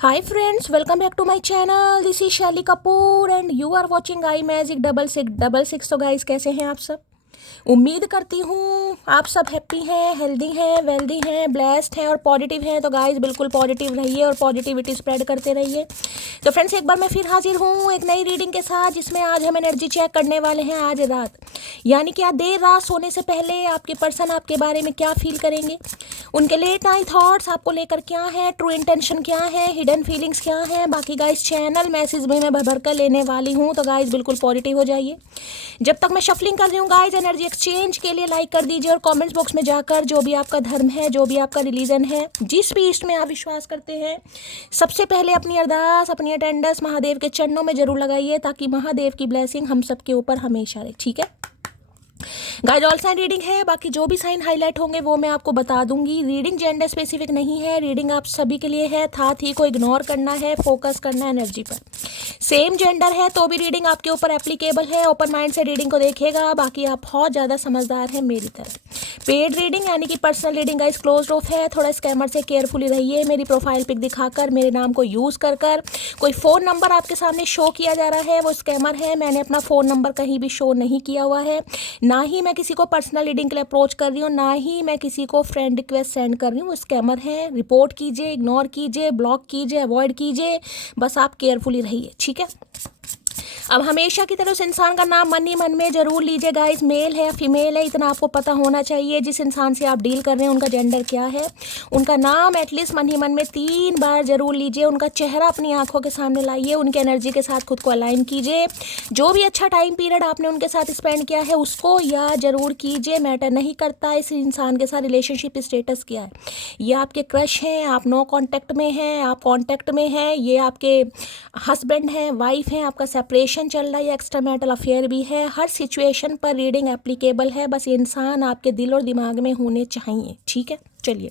Hi friends, welcome back to my channel. This is Shelly Kapoor and you are watching I magic 6666। तो guys कैसे हैं आप सब? उम्मीद करती हूँ आप सब हैप्पी हैं, हेल्दी हैं, वेल्दी हैं, ब्लेस्ड हैं और पॉजिटिव हैं। तो गाइस बिल्कुल पॉजिटिव रहिए और पॉजिटिविटी स्प्रेड करते रहिए। तो फ्रेंड्स एक बार मैं फिर हाजिर हूँ एक नई रीडिंग के साथ, जिसमें आज हम एनर्जी चेक करने वाले हैं आज रात, यानी कि आज देर रात सोने से पहले आपके पर्सन आपके बारे में क्या फील करेंगे, उनके लेट नाइट थॉट्स आपको लेकर क्या है, ट्रू इंटेंशन क्या है, हिडन फीलिंग्स क्या है। बाकी गाइस चैनल मैसेज में मैं भर कर लेने वाली हूँ, तो गाइस बिल्कुल पॉजिटिव हो जाइए। जब तक मैं शफलिंग कर रही हूँ गाइस, एनर्जी एक्सचेंज के लिए लाइक कर दीजिए और कमेंट्स बॉक्स में जाकर जो भी आपका धर्म है, जो भी आपका रिलीजन है, जिस भी इष्ट में आप विश्वास करते हैं, सबसे पहले अपनी अरदास, अपनी अटेंडेंस महादेव के चरणों में जरूर लगाइए, ताकि महादेव की ब्लेसिंग हम सबके ऊपर हमेशा रहे। ठीक है गाइस, ऑल साइन रीडिंग है, बाकी जो भी साइन हाईलाइट होंगे वो मैं आपको बता दूंगी। रीडिंग जेंडर स्पेसिफिक नहीं है, रीडिंग आप सभी के लिए है। था थी को इग्नोर करना है, फोकस करना है एनर्जी पर। सेम जेंडर है तो भी रीडिंग आपके ऊपर एप्लीकेबल है। ओपन माइंड से रीडिंग को देखिएगा, बाकी आप बहुत ज़्यादा समझदार हैं मेरी तरह। पेड रीडिंग यानी कि personal reading guys closed of है। थोड़ा स्कैमर से केयरफुली रहिए। मेरी प्रोफाइल पिक दिखाकर मेरे नाम को यूज़ कर कोई फ़ोन नंबर आपके सामने शो किया जा रहा है, वो स्कैमर है। मैंने अपना फ़ोन नंबर कहीं भी शो नहीं किया हुआ है, ना ही मैं किसी को पर्सनल रीडिंग के लिए अप्रोच कर रही हूँ, ना ही मैं किसी को फ्रेंड रिक्वेस्ट सेंड कर रही हूँ। वो स्कैमर है। रिपोर्ट कीजिए, इग्नोर कीजिए, ब्लॉक कीजिए, अवॉइड कीजिए, बस आप केयरफुली रहिए। ठीक है, अब हमेशा की तरह उस इंसान का नाम मन ही मन में जरूर लीजिए गाइस। मेल है या फीमेल है इतना आपको पता होना चाहिए। जिस इंसान से आप डील कर रहे हैं उनका जेंडर क्या है, उनका नाम एटलीस्ट मन ही मन में 3 बार जरूर लीजिए। उनका चेहरा अपनी आंखों के सामने लाइए, उनके एनर्जी के साथ खुद को अलाइन कीजिए। जो भी अच्छा टाइम पीरियड आपने उनके साथ स्पेंड किया है उसको याद जरूर कीजिए। मैटर नहीं करता इस इंसान के साथ रिलेशनशिप स्टेटस क्या है, ये आपके क्रश हैं, आप नो कॉन्टैक्ट में हैं, आप कॉन्टैक्ट में हैं, ये आपके हस्बैंड हैं, वाइफ हैं, आपका सेपरेशन चल रहा है या एक्स्ट्रा मैरिटल अफेयर भी है। हर सिचुएशन पर रीडिंग एप्लीकेबल है, बस इंसान आपके दिल और दिमाग में होने चाहिए। ठीक है, चलिए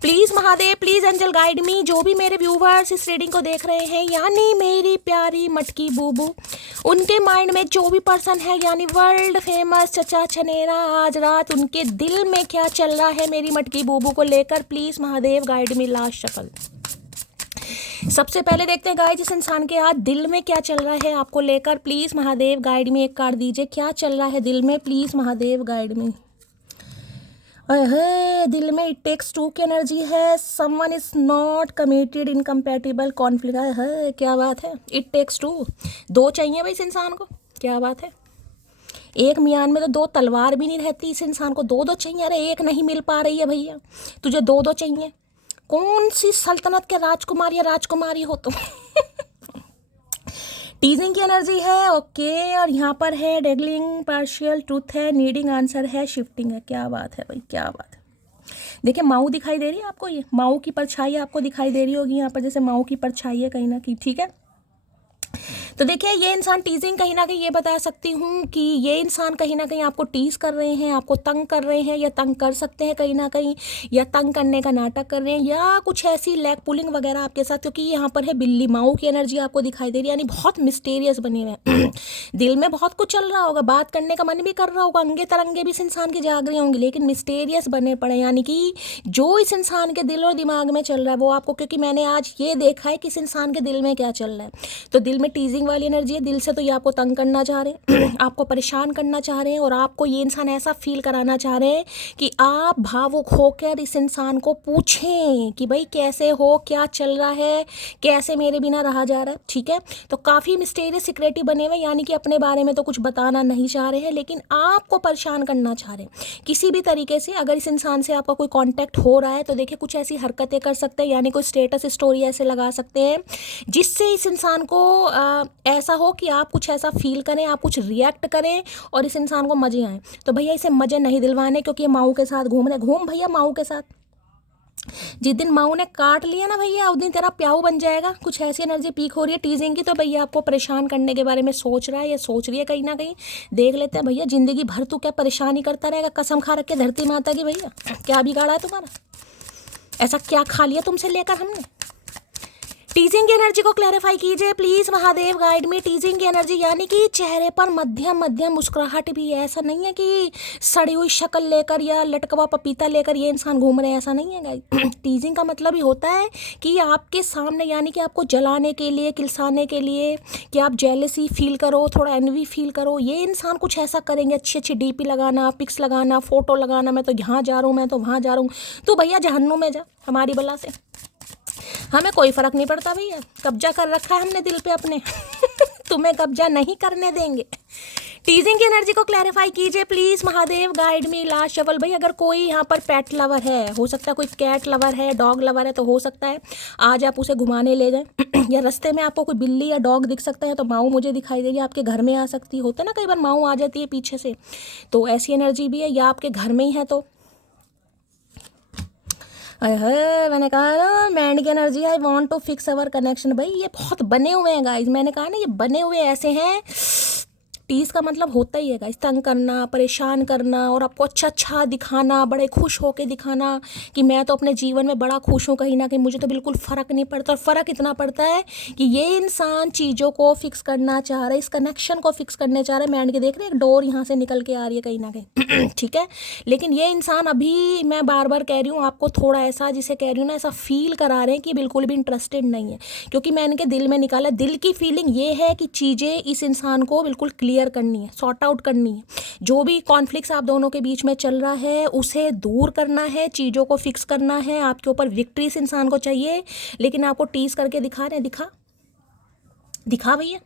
please Mahadev, please angel guide me. जो भी मेरे व्यूवर्स इस रीडिंग को देख रहे हैं, यानी मेरी प्यारी मटकी बूबू, उनके माइंड में जो भी पर्सन है, यानी वर्ल्ड फेमस चचा छनेरा, आज रात उनके दिल में क्या चल रहा है मेरी मटकी बूबू को लेकर, please Mahadev guide me. Last shuffle सबसे पहले देखते हैं गाइस इस इंसान के आज दिल में क्या चल रहा है आपको लेकर। प्लीज़ महादेव गाइड में एक कार्ड दीजिए, क्या चल रहा है दिल में, प्लीज़ महादेव गाइड में। है दिल में इट टेक्स 2 की एनर्जी है। Someone is not committed, incompatible, conflict है। क्या बात है, इट टेक्स 2, 2 चाहिए भाई इस इंसान को। क्या बात है, एक मियान में तो 2 तलवार भी नहीं रहती, इस इंसान को 2-2 चाहिए। अरे एक नहीं मिल पा रही है भैया, तुझे 2-2 चाहिए। कौन सी सल्तनत के राजकुमार या राजकुमारी हो तुम? टीजिंग की एनर्जी है, ओके। और यहाँ पर है डेगलिंग, पार्शियल ट्रूथ है, नीडिंग आंसर है, शिफ्टिंग है। क्या बात है भाई, क्या बात है। देखिए माऊ दिखाई दे रही है आपको, ये माऊ की परछाई आपको दिखाई दे रही होगी यहाँ पर, जैसे माऊ की परछाई है कहीं ना कहीं। ठीक है, तो देखिए ये इंसान टीजिंग, कहीं ना कहीं ये बता सकती हूँ कि ये इंसान कहीं ना कहीं आपको टीज कर रहे हैं, आपको तंग कर रहे हैं या तंग कर सकते हैं कहीं ना कहीं, या तंग करने का नाटक कर रहे हैं, या कुछ ऐसी लैग पुलिंग वगैरह आपके साथ। क्योंकि यहाँ पर है बिल्ली माऊ की एनर्जी आपको दिखाई दे रही है, यानी बहुत मिस्टीरियस बने हुए हैं। दिल में बहुत कुछ चल रहा होगा, बात करने का मन भी कर रहा होगा, अंगे तरंगे भी इस इंसान की जाग रही होंगी, लेकिन मिस्टीरियस बने पड़े। यानी कि जो इस इंसान के दिल और दिमाग में चल रहा है वो आपको, क्योंकि मैंने आज ये देखा है कि इस इंसान के दिल में क्या चल रहा है, तो दिल में टीजिंग वाली एनर्जी है। दिल से तो ये आपको तंग करना चाह रहे हैं, आपको परेशान करना चाह रहे हैं, और आपको ये इंसान ऐसा फील कराना चाह रहे हैं कि आप भावुक होकर इस इंसान को पूछें कि भाई कैसे हो, क्या चल रहा है, कैसे मेरे बिना रहा जा रहा है। ठीक है, तो काफ़ी मिस्टीरियस सिक्रेटिव बने हुए, यानी कि अपने बारे में तो कुछ बताना नहीं चाह रहे हैं, लेकिन आपको परेशान करना चाह रहे हैं किसी भी तरीके से। अगर इस इंसान से आपका कोई कांटेक्ट हो रहा है तो देखिए कुछ ऐसी हरकतें कर सकते हैं, यानी कोई स्टेटस स्टोरी ऐसे लगा सकते हैं जिससे इस इंसान को ऐसा हो कि आप कुछ ऐसा फील करें, आप कुछ रिएक्ट करें और इस इंसान को मज़े आए। तो भैया इसे मज़े नहीं दिलवाने, क्योंकि ये माऊ के साथ घूम रहे। घूम भैया माऊ के साथ, जिस दिन माऊ ने काट लिया ना भैया उस दिन तेरा प्याऊ बन जाएगा। कुछ ऐसी एनर्जी पीक हो रही है टीजिंग की, तो भैया आपको परेशान करने के बारे में सोच रहा है या सोच रही है कहीं ना कहीं। देख लेते हैं भैया, ज़िंदगी भर तू क्या परेशानी करता रहेगा, कसम खा रखे धरती माता की। भैया क्या बिगाड़ा है तुम्हारा, ऐसा क्या खा लिया तुमसे लेकर हमने। टीजिंग की एनर्जी को क्लैरिफाई कीजिए प्लीज महादेव, गाइड मी। टीजिंग की एनर्जी यानी कि चेहरे पर मध्यम मध्यम मुस्कुराहट भी है। ऐसा नहीं है कि सड़ी हुई शक्ल लेकर या लटकवा पपीता लेकर ये इंसान घूम रहे हैं, ऐसा नहीं है गाइस। टीजिंग का मतलब ही होता है कि आपके सामने, यानी कि आपको जलाने के लिए, किलसाने के लिए, कि आप जेलसी फील करो, थोड़ा एनवी फील करो, ये इंसान कुछ ऐसा करेंगे। अच्छी अच्छी डीपी लगाना, पिक्स लगाना, फोटो लगाना, मैं तो यहाँ जा रहा हूँ, मैं तो वहाँ जा रहा हूँ। तो भैया जहन्नुम में जा हमारी बला से, हमें कोई फर्क नहीं पड़ता भैया। कब्जा कर रखा है हमने दिल पे अपने तुम्हें कब्जा नहीं करने देंगे। टीजिंग की एनर्जी को क्लैरिफाई कीजिए please Mahadev, guide me. Last shovel भाई, अगर कोई यहाँ पर पेट लवर है, हो सकता है कोई कैट लवर है, डॉग लवर है, तो हो सकता है आज आप उसे घुमाने ले जाएं या रास्ते में आपको कोई बिल्ली या डॉग दिख सकता है तो माऊ मुझे दिखाई देगी, आपके घर में आ सकती होता है ना, कई बार माऊ आ जाती है पीछे से, तो ऐसी एनर्जी भी है। या आपके घर में ही है तो अरे मैंने कहा मैंड की energy, I want to fix our connection. भाई ये बहुत बने हुए हैं गाइस, मैंने कहा ना ये बने हुए ऐसे हैं। टीज का मतलब होता ही है गाइस, तंग करना, परेशान करना, और आपको अच्छा अच्छा दिखाना, बड़े खुश होके दिखाना कि मैं तो अपने जीवन में बड़ा खुश हूँ, कहीं ना कहीं मुझे तो बिल्कुल फ़र्क नहीं पड़ता। और फ़र्क इतना पड़ता है कि ये इंसान चीज़ों को फिक्स करना चाह रहा है, इस कनेक्शन को फिक्स करने चाह रहा है। मैंड के देख रहे हैं एक डोर यहाँ से निकल के आ रही है कहीं ना कहीं ठीक है। लेकिन ये इंसान अभी, मैं बार बार कह रही हूँ आपको, थोड़ा ऐसा जिसे कह रही हूँ ना, ऐसा फील करा रहे हैं कि बिल्कुल भी इंटरेस्टेड नहीं है। क्योंकि मैंने इनके दिल में निकाला, दिल की फीलिंग ये है कि चीज़ें इस इंसान को बिल्कुल क्लियर करनी है, सॉर्ट आउट करनी है। जो भी कॉन्फ्लिक्ट्स आप दोनों के बीच में चल रहा है उसे दूर करना है, चीज़ों को फिक्स करना है। आपके ऊपर विक्ट्री इस इंसान को चाहिए, लेकिन आपको टीज करके दिखा रहे हैं। दिखा भैया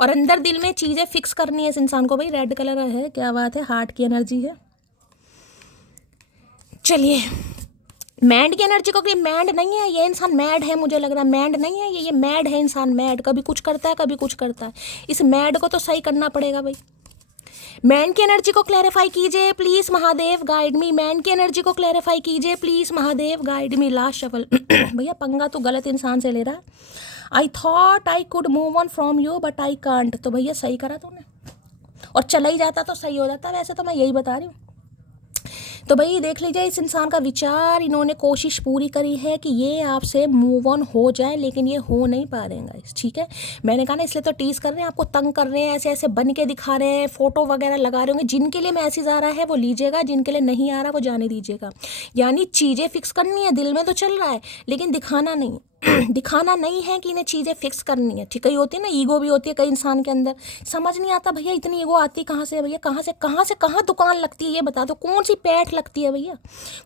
और अंदर दिल में चीज़ें फिक्स करनी है इस इंसान को। भाई रेड कलर है, क्या बात है, हार्ट की एनर्जी है। चलिए मैंड की एनर्जी को, मैंड नहीं है ये इंसान, मैड है मुझे लग रहा है, मैंड नहीं है ये मैड है इंसान। मैड कभी कुछ करता है कभी कुछ करता है, इस मैड को तो सही करना पड़ेगा भाई। मैन की एनर्जी को क्लैरिफाई कीजिए please Mahadev, guide me. Man की एनर्जी को क्लैरिफाई कीजिए please Mahadev, guide me. Last shuffle भैया पंगा तो गलत इंसान से ले रहा है। I thought I could move on from you but I can't. तो भैया सही करा तूने, और चला ही जाता तो सही हो जाता। वैसे तो मैं यही बता रही हूँ। तो भाई देख लीजिए इस इंसान का विचार, इन्होंने कोशिश पूरी करी है कि ये आपसे मूव ऑन हो जाए, लेकिन ये हो नहीं पा रहे हैं गाइस, ठीक है। मैंने कहा ना, इसलिए तो टीज कर रहे हैं, आपको तंग कर रहे हैं, ऐसे ऐसे बन के दिखा रहे हैं, फोटो वगैरह लगा रहे होंगे। जिनके लिए मैसेज आ रहा है वो लीजिएगा, जिनके लिए नहीं आ रहा वो जाने दीजिएगा। यानी चीज़ें फिक्स करनी है, दिल में तो चल रहा है लेकिन दिखाना नहीं दिखाना नहीं है कि इन्हें चीज़ें फिक्स करनी है, ठीक है। होती है ना, ईगो भी होती है कई इंसान के अंदर। समझ नहीं आता भैया इतनी ईगो आती कहाँ से भैया, कहाँ दुकान लगती है ये बता दो। कौन सी पैठ लगती है भैया,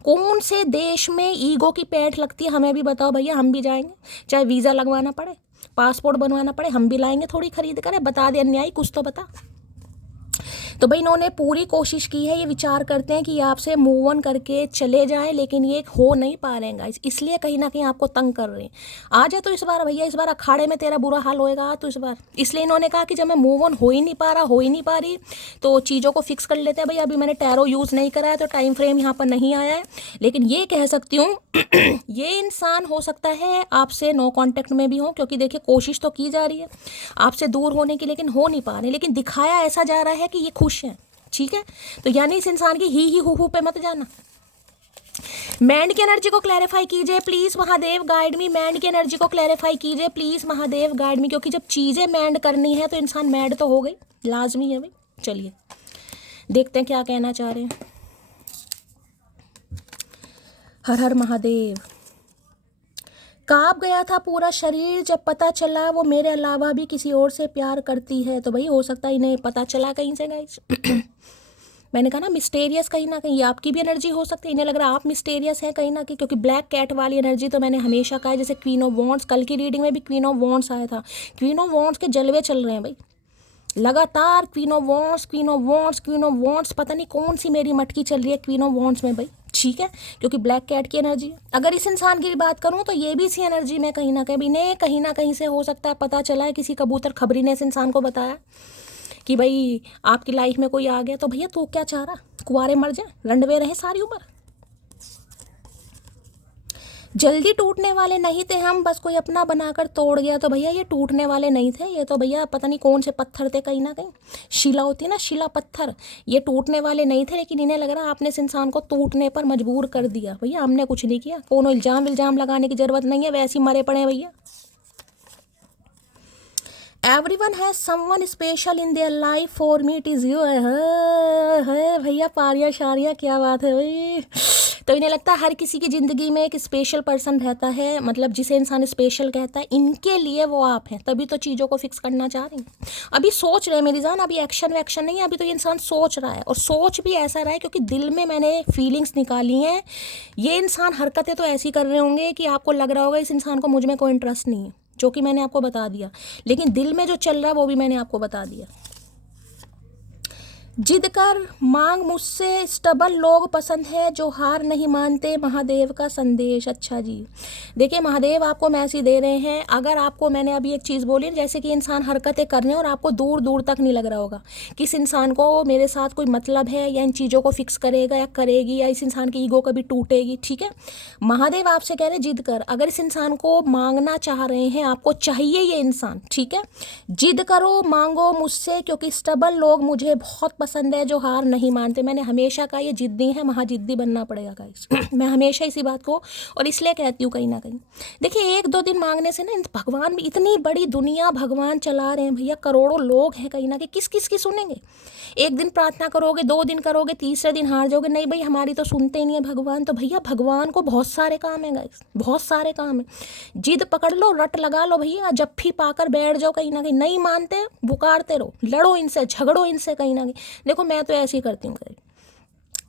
कौन से देश में ईगो की पैठ लगती है, हमें भी बताओ भैया, हम भी जाएंगे। चाहे वीज़ा लगवाना पड़े, पासपोर्ट बनवाना पड़े, हम भी लाएंगे थोड़ी खरीद कर। बता दे अन्यायी, कुछ तो बता। तो भाई इन्होंने पूरी कोशिश की है, ये विचार करते हैं कि आपसे मूव ऑन करके चले जाएं, लेकिन ये हो नहीं पा रहे हैं गाइस, इसलिए कहीं ना कहीं आपको तंग कर रहे हैं। आ जा तो इस बार भैया, इस बार अखाड़े में तेरा बुरा हाल होएगा तो इस बार। इसलिए इन्होंने कहा कि जब मैं मूव ऑन हो ही नहीं पा रही तो चीज़ों को फिक्स कर लेते हैं। भैया अभी मैंने टैरो यूज़ नहीं करा है तो टाइम फ्रेम यहाँ पर नहीं आया है, लेकिन ये कह सकती हूँ ये इंसान हो सकता है आपसे नो कॉन्टेक्ट में भी हो, क्योंकि देखिए कोशिश तो की जा रही है आपसे दूर होने की, लेकिन हो नहीं पा रहे। लेकिन दिखाया ऐसा जा रहा है कि ये खुश हैं, ठीक है। तो यानी इस इंसान की ही हु पे मत जाना। मैंड की एनर्जी को क्लैरिफाई कीजिए please Mahadev, guide me. Mind की एनर्जी को क्लैरिफाई कीजिए प्लीज महादेव, गाइड मी। क्योंकि जब चीज़ें मैंड करनी है तो इंसान मैंड तो हो गई, लाजमी है भाई। चलिए देखते हैं क्या कहना चाह रहे हैं। हर हर महादेव। कांप गया था पूरा शरीर जब पता चला वो मेरे अलावा भी किसी और से प्यार करती है। तो भाई हो सकता है इन्हें पता चला कहीं से गाइस मैंने कहा ना मिस्टेरियस, कहीं ना कहीं आपकी भी एनर्जी हो सकती है। इन्हें लग रहा है आप मिस्टेरियस हैं कहीं ना कहीं, क्योंकि ब्लैक कैट वाली एनर्जी तो मैंने हमेशा कहा है। जैसे क्वीन ऑफ वॉन्ड्स, कल की रीडिंग में भी क्वीन ऑफ वॉन्ड्स आया था। क्वीन ऑफ वॉन्ड्स के जलवे चल रहे हैं भाई लगातार। Queen of wands, queen of wands, queen of wands, पता नहीं कौन सी मेरी मटकी चल रही है क्वीन ऑफ वॉन्ड्स में भाई, ठीक है। क्योंकि ब्लैक कैट की एनर्जी है। अगर इस इंसान की बात करूं तो ये भी इसी एनर्जी में कहीं ना कहीं से हो सकता है पता चला है, किसी कबूतर खबरी ने इस इंसान को बताया कि भाई आपकी लाइफ में कोई आ गया। तो भैया तू क्या चाह रहा, कुंवारे मर जाए, रंडवे रहे सारी उम्र। जल्दी टूटने वाले नहीं थे हम, बस कोई अपना बनाकर तोड़ गया। तो भैया ये टूटने वाले नहीं थे, ये तो भैया पता नहीं कौन से पत्थर थे, कहीं ना कहीं शिला होती है ना, शिला पत्थर। ये टूटने वाले नहीं थे, लेकिन इन्हें लग रहा आपने इस इंसान को टूटने पर मजबूर कर दिया। भैया हमने कुछ नहीं किया, कोनो इल्ज़ाम लगाने की ज़रूरत नहीं है, वैसे ही मरे पड़े हैं भैया। Everyone has someone special in their life, for me it is you. है भैया, पारियाँ शारियाँ, क्या बात है भाई। तो इन्हें लगता है हर किसी की ज़िंदगी में एक स्पेशल पर्सन रहता है, मतलब जिसे इंसान स्पेशल कहता है, इनके लिए वो आप हैं, तभी तो चीज़ों को फिक्स करना चाह रही हैं। अभी सोच रहे हैं मेरी जान, अभी एक्शन वैक्शन नहीं है, अभी तो ये इंसान सोच रहा है, और सोच भी ऐसा रहा है क्योंकि दिल में मैंने फीलिंग्स निकाली हैं। ये इंसान हरकतें तो ऐसी कर रहे होंगे कि आपको लग रहा होगा इस इंसान को मुझ में कोई इंटरेस्ट नहीं है, जो कि मैंने आपको बता दिया, लेकिन दिल में जो चल रहा है वो भी मैंने आपको बता दिया। जिद कर मांग मुझसे, स्टबल लोग पसंद है जो हार नहीं मानते, महादेव का संदेश। अच्छा जी, देखिए महादेव आपको मैसेज दे रहे हैं। अगर आपको मैंने अभी एक चीज़ बोली, जैसे कि इंसान हरकतें कर रहे हैं और आपको दूर दूर तक नहीं लग रहा होगा कि इस इंसान को मेरे साथ कोई मतलब है, या इन चीज़ों को फिक्स करेगा या करेगी, या इस इंसान की ईगो कभी टूटेगी, ठीक है। महादेव आपसे कह रहे हैं जिद कर, अगर इस इंसान को मांगना चाह रहे हैं, आपको चाहिए ये इंसान, ठीक है, जिद करो, मांगो मुझसे, क्योंकि स्टबल लोग मुझे बहुत पसंद है जो हार नहीं मानते। मैंने हमेशा कहा ये जिद्दी है, महाजिद्दी बनना पड़ेगा गाइस। मैं हमेशा इसी बात को और इसलिए कहती हूँ कहीं ना कहीं। देखिए, एक दो दिन मांगने से ना, भगवान भी इतनी बड़ी दुनिया भगवान चला रहे हैं भैया, करोड़ों लोग हैं कहीं ना कहीं, किस किस की सुनेंगे। एक दिन प्रार्थना करोगे, 2 दिन करोगे, तीसरे दिन हार जाओगे, नहीं भाई हमारी तो सुनते ही नहीं है भगवान। तो भैया भगवान को बहुत सारे काम है गाइस, बहुत सारे काम है। जिद पकड़ लो, रट लगा लो भैया, जफ्फी पाकर बैठ जाओ कहीं ना कहीं। नहीं मानते, पुकारते रहो, लड़ो इनसे, झगड़ो इनसे कहीं ना कहीं। देखो मैं तो ऐसे ही करती हूँ।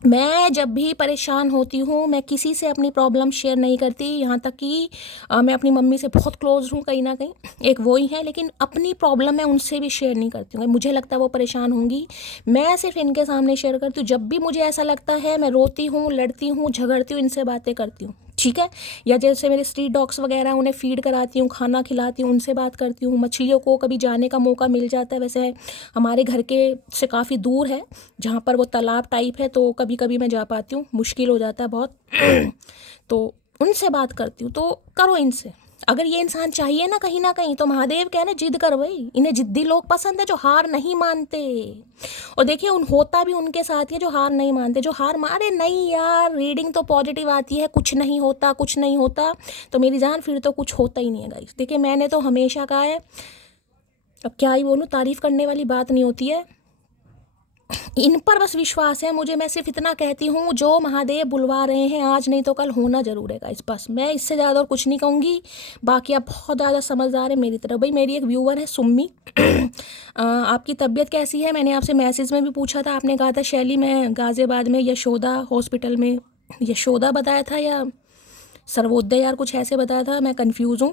मैं जब भी परेशान होती हूँ, मैं किसी से अपनी प्रॉब्लम शेयर नहीं करती, यहाँ तक कि मैं अपनी मम्मी से बहुत क्लोज हूँ कहीं ना कहीं, एक वो ही है, लेकिन अपनी प्रॉब्लम मैं उनसे भी शेयर नहीं करती हूँ। मुझे लगता है वो परेशान होंगी, मैं सिर्फ इनके सामने शेयर करती हूँ। जब भी मुझे ऐसा लगता है, मैं रोती हूँ, लड़ती हूँ, झगड़ती हूँ, इनसे बातें करती हूँ, ठीक है। या जैसे मेरे स्ट्रीट डॉग्स वगैरह, उन्हें फीड कराती हूँ, खाना खिलाती हूँ, उनसे बात करती हूँ। मछलियों को कभी जाने का मौका मिल जाता है, वैसे हमारे घर के से काफ़ी दूर है, जहाँ पर वो तालाब टाइप है, तो कभी कभी मैं जा पाती हूँ, मुश्किल हो जाता है बहुत। तो उनसे बात करती हूँ। तो करो इनसे, अगर ये इंसान चाहिए ना कहीं, तो महादेव कह रहे जिद कर भाई, इन्हें जिद्दी लोग पसंद है जो हार नहीं मानते। और देखिए होता भी उनके साथ ही है जो हार नहीं मानते, जो हार मारे नहीं यार, रीडिंग तो पॉजिटिव आती है, कुछ नहीं होता, कुछ नहीं होता, तो मेरी जान फिर तो कुछ होता ही नहीं है गाइस। देखिए मैंने तो हमेशा कहा है, अब क्या ही बोलूँ, तारीफ़ करने वाली बात नहीं होती है, इन पर बस विश्वास है मुझे। मैं सिर्फ इतना कहती हूँ, जो महादेव बुलवा रहे हैं आज नहीं तो कल होना जरूर है गाइस, बस मैं इससे ज़्यादा और कुछ नहीं कहूँगी। बाकी आप बहुत ज़्यादा समझदार हैं मेरी तरफ। भाई मेरी एक व्यूअर है सुम्मी, आपकी तबीयत कैसी है? मैंने आपसे मैसेज में भी पूछा था, आपने कहा था शैली मैं गाज़ियाबाद में यशोदा हॉस्पिटल में, यशोदा बताया था या सर्वोदय यार कुछ ऐसे बताया था, मैं कंफ्यूज हूँ।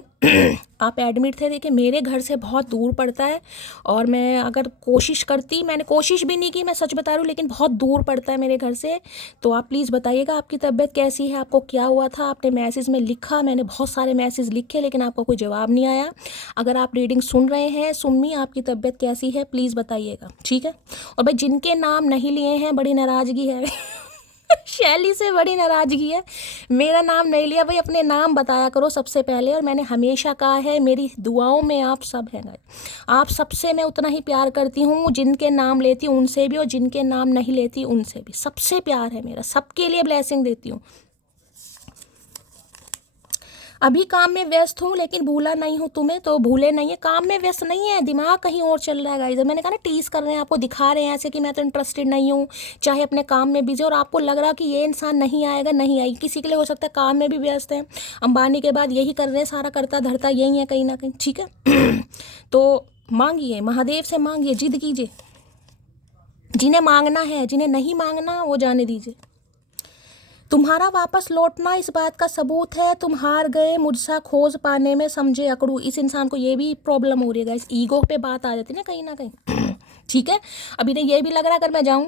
आप एडमिट थे। देखिए मेरे घर से बहुत दूर पड़ता है, और मैं अगर कोशिश करती, मैंने कोशिश भी नहीं की, मैं सच बता रही हूँ, लेकिन बहुत दूर पड़ता है मेरे घर से। तो आप प्लीज़ बताइएगा आपकी तबीयत कैसी है, आपको क्या हुआ था। आपने मैसेज में लिखा, मैंने बहुत सारे मैसेज लिखे, लेकिन आपका कोई जवाब नहीं आया। अगर आप रीडिंग सुन रहे हैं, सुम्मी आपकी तबीयत कैसी है प्लीज़ बताइएगा, ठीक है। और भाई जिनके नाम नहीं लिए हैं, बड़ी नाराज़गी है। शैली से बड़ी नाराज़गी है, मेरा नाम नहीं लिया भाई, अपने नाम बताया करो सबसे पहले। और मैंने हमेशा कहा है, मेरी दुआओं में आप सब हैं, आप सबसे मैं उतना ही प्यार करती हूँ, जिनके नाम लेती हूँ उनसे भी, और जिनके नाम नहीं लेती उनसे भी, सबसे प्यार है मेरा, सबके लिए ब्लेसिंग देती हूँ। अभी काम में व्यस्त हूँ, लेकिन भूला नहीं हूँ तुम्हें, तो भूले नहीं है, काम में व्यस्त नहीं है, दिमाग कहीं और चल रहा है गाइस। मैंने कहा ना, टीज कर रहे हैं, आपको दिखा रहे हैं ऐसे कि मैं तो इंटरेस्टेड नहीं हूँ, चाहे अपने काम में बिजी, और आपको लग रहा कि ये इंसान नहीं आएगा, नहीं आई। किसी के लिए हो सकता है काम में भी व्यस्त है, अंबानी के बाद यही कर रहे हैं, सारा करता धरता यही है कहीं ना कहीं, ठीक है। तो मांगिए, महादेव से मांगिए, जिद कीजिए, जिन्हें मांगना है, जिन्हें नहीं मांगना वो जाने दीजिए। तुम्हारा वापस लौटना इस बात का सबूत है, तुम हार गए मुझसा खोज पाने में, समझे अकड़ू। इस इंसान को ये भी प्रॉब्लम हो रही है, इस ईगो पे बात आ जाती है ना कहीं। ठीक है, अभी नहीं ये भी लग रहा है अगर मैं जाऊं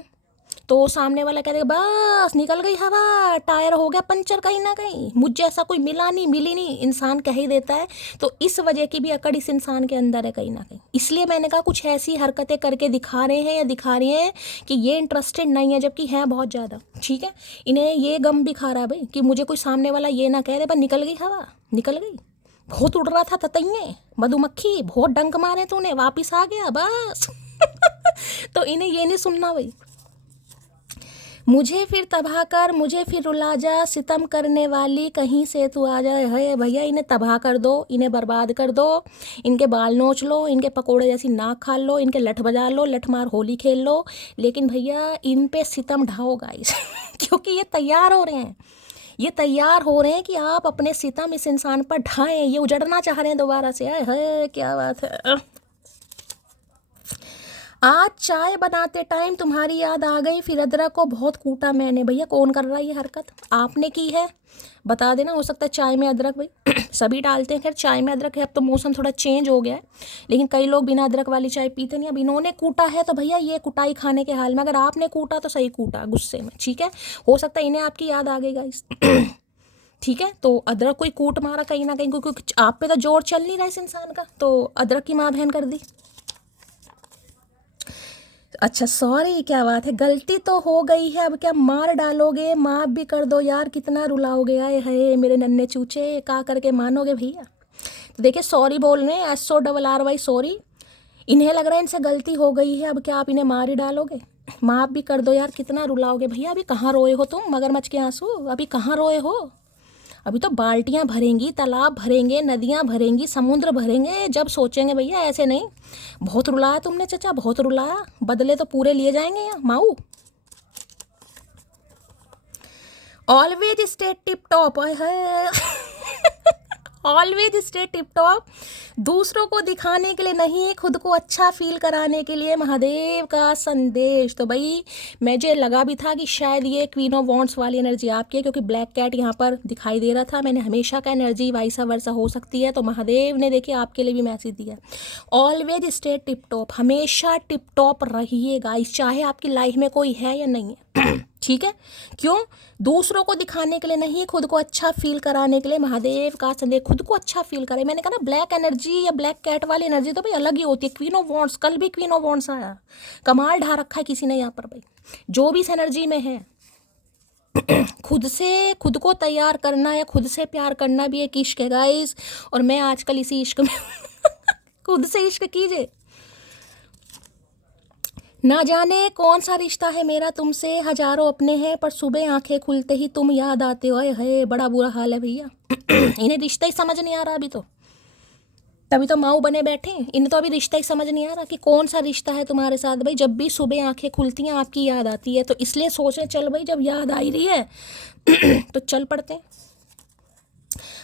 तो सामने वाला कह देगा बस निकल गई हवा, टायर हो गया पंचर कहीं ना कहीं, मुझ जैसा कोई मिला नहीं, मिली नहीं, इंसान कह ही देता है। तो इस वजह की भी अकड़ इस इंसान के अंदर है कहीं ना कहीं। इसलिए मैंने कहा कुछ ऐसी हरकतें करके दिखा रहे हैं या दिखा रही हैं कि ये इंटरेस्टेड नहीं है, जबकि है बहुत ज़्यादा, ठीक है। इन्हें ये गम भी खा रहा है भाई कि मुझे कोई सामने वाला ये ना कह दे, पर निकल गई हवा, निकल गई, बहुत उड़ रहा था ततैये, मधुमक्खी बहुत डंक मारे तूने, वापिस आ गया बस। तो इन्हें ये नहीं सुनना भाई। मुझे फिर तबाह कर, मुझे फिर रुला जा, सितम करने वाली कहीं से तू आ जाए। है भैया, इन्हें तबाह कर दो, इन्हें बर्बाद कर दो, इनके बाल नोच लो, इनके पकोड़े जैसी नाक खा लो, इनके लठ बजा लो, लठ मार होली खेल लो, लेकिन भैया इन पे सितम ढाओ गाइस क्योंकि ये तैयार हो रहे हैं, ये तैयार हो रहे हैं कि आप अपने सितम इस इंसान पर ढाएं। ये उजड़ना चाह रहे हैं दोबारा से। है क्या बात है। आज चाय बनाते टाइम तुम्हारी याद आ गई, फिर अदरक को बहुत कूटा मैंने। भैया कौन कर रहा है ये हरकत? आपने की है? बता देना। हो सकता है चाय में अदरक, भाई सभी डालते हैं, खैर चाय में अदरक है। अब तो मौसम थोड़ा चेंज हो गया है, लेकिन कई लोग बिना अदरक वाली चाय पीते नहीं। अब इन्होंने कूटा है तो भैया ये कुटाई खाने के हाल में। अगर आपने कूटा तो सही कूटा, गुस्से में, ठीक है। हो सकता है इन्हें आपकी याद आ गई गाइस ठीक है, तो अदरक कोई कूट मारा कहीं ना कहीं, क्योंकि आप पे तो जोर चल नहीं रहा इस इंसान का, तो अदरक की माँ बहन कर दी। अच्छा सॉरी, क्या बात है, गलती तो हो गई है, अब क्या मार डालोगे? माफ़ भी कर दो यार, कितना रुलाओगे? आए है मेरे नन्हे चूचे, का करके मानोगे भैया? तो देखिए सॉरी बोल रहे हैं, SORRY सॉरी। इन्हें लग रहा है इनसे गलती हो गई है, अब क्या आप इन्हें मार ही डालोगे? माफ़ भी कर दो यार, कितना रुलाओगे भैया? अभी कहाँ रोए हो तुम मगरमच्छ के आंसू? अभी कहाँ रोए हो? अभी तो बाल्टियाँ भरेंगी, तालाब भरेंगे, नदियाँ भरेंगी, समुद्र भरेंगे, जब सोचेंगे भैया। ऐसे नहीं। बहुत रुलाया तुमने चचा, बहुत रुलाया, बदले तो पूरे लिए जाएंगे यहाँ माऊ। ऑलवेज स्टे टिप टॉप है ऑलवेज स्टे टिप टॉप, दूसरों को दिखाने के लिए नहीं, खुद को अच्छा फील कराने के लिए, महादेव का संदेश। तो भाई मुझे लगा भी था कि शायद ये क्वीन ऑफ वॉन्ड्स वाली एनर्जी आपकी है, क्योंकि ब्लैक कैट यहाँ पर दिखाई दे रहा था। मैंने हमेशा का एनर्जी वाइसा वर्सा हो सकती है, तो महादेव ने देखिए आपके लिए भी मैसेज दिया। ऑलवेज स्टे टिप टॉप, हमेशा टिप टॉप रहिएगा, चाहे आपकी लाइफ में कोई है या नहीं है ठीक है। क्यों? दूसरों को दिखाने के लिए नहीं, खुद को अच्छा फील कराने के लिए। महादेव का संदेश, खुद को अच्छा फील करे। मैंने कहा ना, ब्लैक एनर्जी या ब्लैक कैट वाली एनर्जी तो भाई अलग ही होती है। क्वीन ऑफ वॉन्ड्स, कल भी क्वीन ऑफ वॉन्ड्स आया, कमाल ढा रखा है किसी ने यहाँ पर भाई। जो भी इस एनर्जी में है खुद से, खुद को तैयार करना या खुद से प्यार करना भी एक इश्क है गाइस, और मैं आजकल इसी इश्क में खुद से इश्क कीजिए। ना जाने कौन सा रिश्ता है मेरा तुमसे, हजारों अपने हैं, पर सुबह आंखें खुलते ही तुम याद आते हो। है बड़ा बुरा हाल है भैया इन्हें रिश्ता ही समझ नहीं आ रहा अभी तो, तभी तो माऊ बने बैठे। इन्हें तो अभी रिश्ता ही समझ नहीं आ रहा कि कौन सा रिश्ता है तुम्हारे साथ भाई। जब भी सुबह आंखें खुलती हैं आपकी याद आती है, तो इसलिए सोचें चल भाई, जब याद आ ही रही है तो चल पड़ते हैं।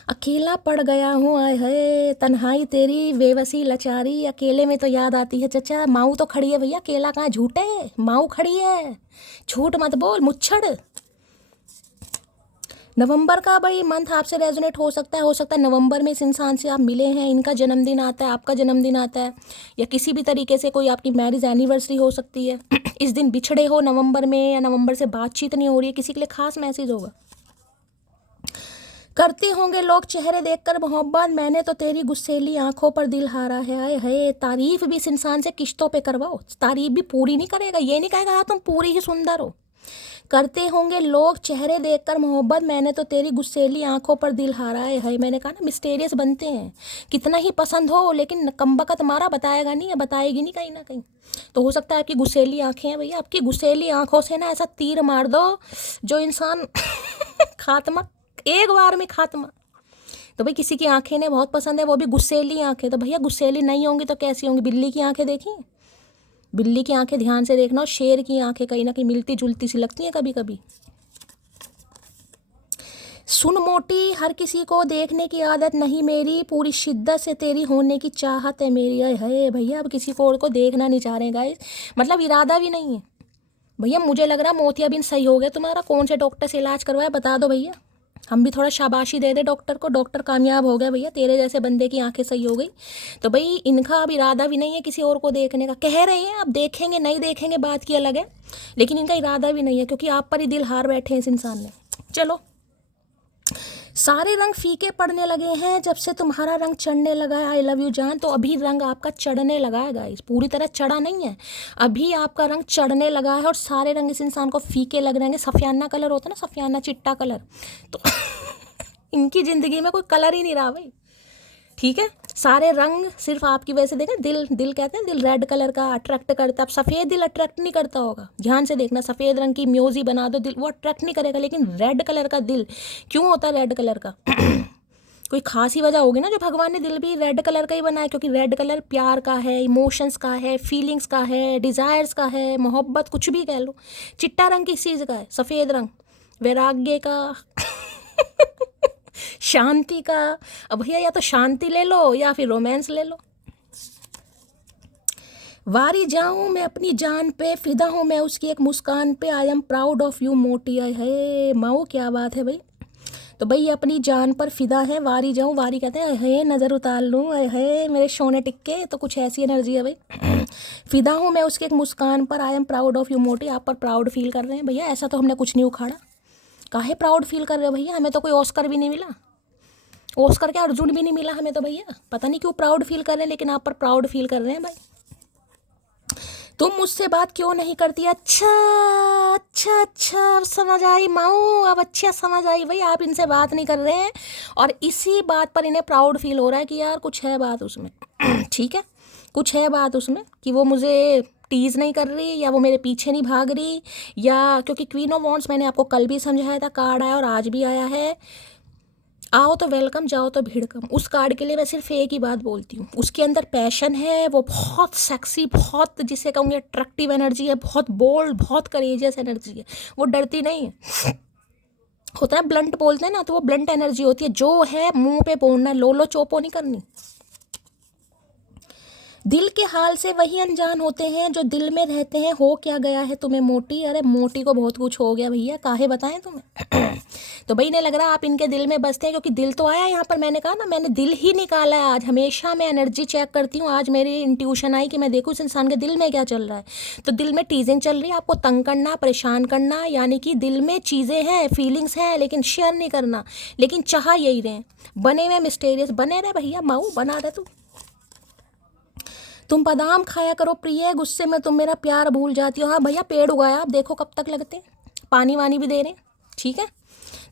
अकेला पड़ गया हूँ, आए है तन्हाई तेरी, बेबसी लाचारी, अकेले में तो याद आती है चचा। माऊ तो खड़ी है भैया, अकेला कहाँ, झूठे, माऊ खड़ी है, झूठ मत बोल मुच्छड़। नवंबर का भाई मंथ आपसे रेजोनेट हो सकता है, नवंबर में इस इंसान से आप मिले हैं, इनका जन्मदिन आता है, आपका जन्मदिन आता है, या किसी भी तरीके से कोई आपकी मैरिज एनिवर्सरी हो सकती है इस दिन बिछड़े हो नवंबर में, या नवंबर से बातचीत नहीं हो रही है, किसी के लिए खास मैसेज होगा। करते होंगे लोग चेहरे देखकर मोहब्बत, मैंने तो तेरी गुस्सेली आंखों पर दिल हारा है। आए है, तारीफ भी इस इंसान से किश्तों पे करवाओ, तारीफ भी पूरी नहीं करेगा, ये नहीं कहेगा हाँ तुम पूरी ही सुंदर हो। करते होंगे लोग चेहरे देखकर मोहब्बत, मैंने तो तेरी गुस्सेली आंखों पर दिल हारा है। मैंने कहा ना, मिस्टीरियस बनते हैं, कितना ही पसंद हो, लेकिन कमबख्त मारा बताएगा नहीं या बताएगी नहीं कहीं ना कहीं। तो हो सकता है आपकी गुस्सेली आंखें हैं भैया, आपकी गुस्सेली आंखों से ना ऐसा तीर मार दो जो इंसान खात्मा, एक बार में खात्मा। तो भाई किसी की आंखें ने बहुत पसंद है, वो भी गुस्सेली आंखें, तो भैया गुस्सेली नहीं होंगी तो कैसी होंगी? बिल्ली की आंखें देखी, बिल्ली की आंखें ध्यान से देखना, और शेर की आंखें कहीं ना कहीं मिलती जुलती सी लगती हैं कभी कभी। सुन मोटी, हर किसी को देखने की आदत नहीं मेरी, पूरी शिद्दत से तेरी होने की चाहत है मेरी। है भैया, अब किसी को और को देखना नहीं चाह रहे गाइस, मतलब इरादा भी नहीं है भैया। मुझे लग रहा मोतियाबिंद सही हो गया तुम्हारा, कौन से डॉक्टर से इलाज करवाया बता दो भैया, हम भी थोड़ा शाबाशी दे दे डॉक्टर को। डॉक्टर कामयाब हो गया भैया, तेरे जैसे बंदे की आंखें सही हो गई। तो भाई इनका अब इरादा भी नहीं है किसी और को देखने का, कह रहे हैं अब देखेंगे नहीं देखेंगे बात की अलग है, लेकिन इनका इरादा भी नहीं है, क्योंकि आप पर ही दिल हार बैठे हैं इस इंसान ने। चलो, सारे रंग फीके पड़ने लगे हैं जब से तुम्हारा रंग चढ़ने लगा है। आई लव यू जान, तो अभी रंग आपका चढ़ने लगा है गाइस, पूरी तरह चढ़ा नहीं है, अभी आपका रंग चढ़ने लगा है, और सारे रंग इस इंसान को फीके लग रहे हैं। सफियाना कलर होता है ना, सफियाना चिट्टा कलर, तो इनकी ज़िंदगी में कोई कलर ही नहीं रहा भाई। ठीक है, सारे रंग सिर्फ आपकी वजह से। देखें, दिल, दिल कहते हैं, दिल रेड कलर का अट्रैक्ट करता है। अब सफ़ेद दिल अट्रैक्ट नहीं करता होगा, ध्यान से देखना। सफ़ेद रंग की म्यूजी बना दो, दिल वो अट्रैक्ट नहीं करेगा। लेकिन रेड कलर का दिल क्यों होता है रेड कलर का? कोई खास ही वजह होगी ना, जो भगवान ने दिल भी रेड कलर का ही बनाया, क्योंकि रेड कलर प्यार का है, इमोशंस का है, फीलिंग्स का है, डिज़ायर्स का है, मोहब्बत, कुछ भी कह लो। चिट्टा रंग किस चीज़ का है? सफ़ेद रंग वैराग्य का, शांति का। अब भैया या तो शांति ले लो या फिर रोमांस ले लो। वारी जाऊं मैं अपनी जान पे, फिदा हूँ मैं उसकी एक मुस्कान पे, I am proud of you मोटी। आए है माओ, क्या बात है भाई। तो भाई ये अपनी जान पर फिदा है, वारी जाऊं, वारी कहते हैं है नज़र उतार लूँ, है मेरे सोने टिक्के, तो कुछ ऐसी एनर्जी है भाई। फिदा हूँ मैं उसके एक मुस्कान पर, I am proud of you मोटी। आप पर प्राउड फील कर रहे हैं भैया? ऐसा तो हमने कुछ नहीं उखाड़ा। काहे प्राउड फील कर रहे हो भैया? हमें तो कोई ऑस्कर भी नहीं मिला, ऑस्कर क्या अर्जुन भी नहीं मिला हमें तो भैया। पता नहीं क्यों प्राउड फील कर रहे हैं, लेकिन आप पर प्राउड फील कर रहे हैं भाई। तुम मुझसे बात क्यों नहीं करती? अच्छा अच्छा अच्छा, अब समझ आई माऊ, अब अच्छा समझ आई भाई। आप इनसे बात नहीं कर रहे हैं और इसी बात पर इन्हें प्राउड फील हो रहा है कि यार कुछ है बात उसमें। ठीक है, कुछ है बात उसमें कि वो मुझे टीज़ नहीं कर रही, या वो मेरे पीछे नहीं भाग रही, या क्योंकि क्वीन ऑफ वॉन्ड्स मैंने आपको कल भी समझाया था, कार्ड आया और आज भी आया है। आओ तो वेलकम, जाओ तो भीड़ कम। उस कार्ड के लिए मैं सिर्फ एक ही बात बोलती हूँ, उसके अंदर पैशन है, वो बहुत सेक्सी, बहुत जिसे कहूँगी अट्रैक्टिव एनर्जी है, बहुत बोल्ड, बहुत करेजियस एनर्जी है। वो डरती नहीं है, होता है ब्लंट बोलते हैं ना, तो वो ब्लंट एनर्जी होती है। जो है मुंह पे बोलना, लो चोपो नहीं करनी। दिल के हाल से वही अनजान होते हैं जो दिल में रहते हैं। हो क्या गया है तुम्हें मोटी? अरे मोटी को बहुत कुछ हो गया भैया, काहे बताएं तुम्हें। तो भाई इन्हें लग रहा है आप इनके दिल में बसते हैं, क्योंकि दिल तो आया यहाँ पर। मैंने कहा ना, मैंने दिल ही निकाला है आज। हमेशा मैं एनर्जी चेक करती हूँ, आज मेरी इंट्यूशन आई कि मैं देखूँ इस इंसान के दिल में क्या चल रहा है। तो दिल में टीजिंग चल रही है, आपको तंग करना, परेशान करना, यानी कि दिल में चीज़ें हैं, फीलिंग्स हैं, लेकिन शेयर नहीं करना। लेकिन चाह यही रहे, बने हुए मिस्टेरियस बने रहे भैया। माऊ बना रहे तुम बादाम खाया करो प्रिय, गुस्से में तुम मेरा प्यार भूल जाती हो। हाँ भैया, पेड़ उगाया, आप देखो कब तक लगते हैं, पानी वानी भी दे रहे हैं। ठीक है,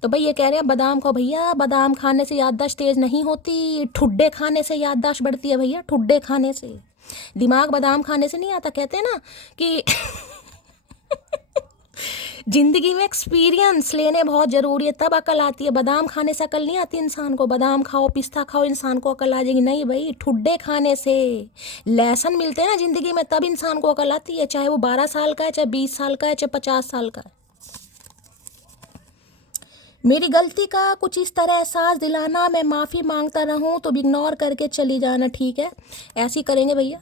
तो भाई ये कह रहे हैं बादाम खाओ भैया, बादाम खाने से याददाश्त तेज नहीं होती, ठुड्डे खाने से याददाश्त बढ़ती है भैया। ठुड्डे खाने से दिमाग बादाम खाने से नहीं आता। कहते हैं ना कि जिंदगी में एक्सपीरियंस लेने बहुत ज़रूरी है, तब अकल आती है। बादाम खाने से अकल नहीं आती इंसान को। बादाम खाओ, पिस्ता खाओ, इंसान को अकल आ जाएगी। नहीं भाई, ठुड्डे खाने से लेसन मिलते हैं ना ज़िंदगी में, तब इंसान को अकल आती है। चाहे वो 12 साल का है, चाहे 20 साल का है, चाहे 50 साल का है। मेरी गलती का कुछ इस तरह एहसास दिलाना, मैं माफ़ी मांगता रहूं, तो इग्नोर करके चली जाना। ठीक है, ऐसे ही करेंगे भैया।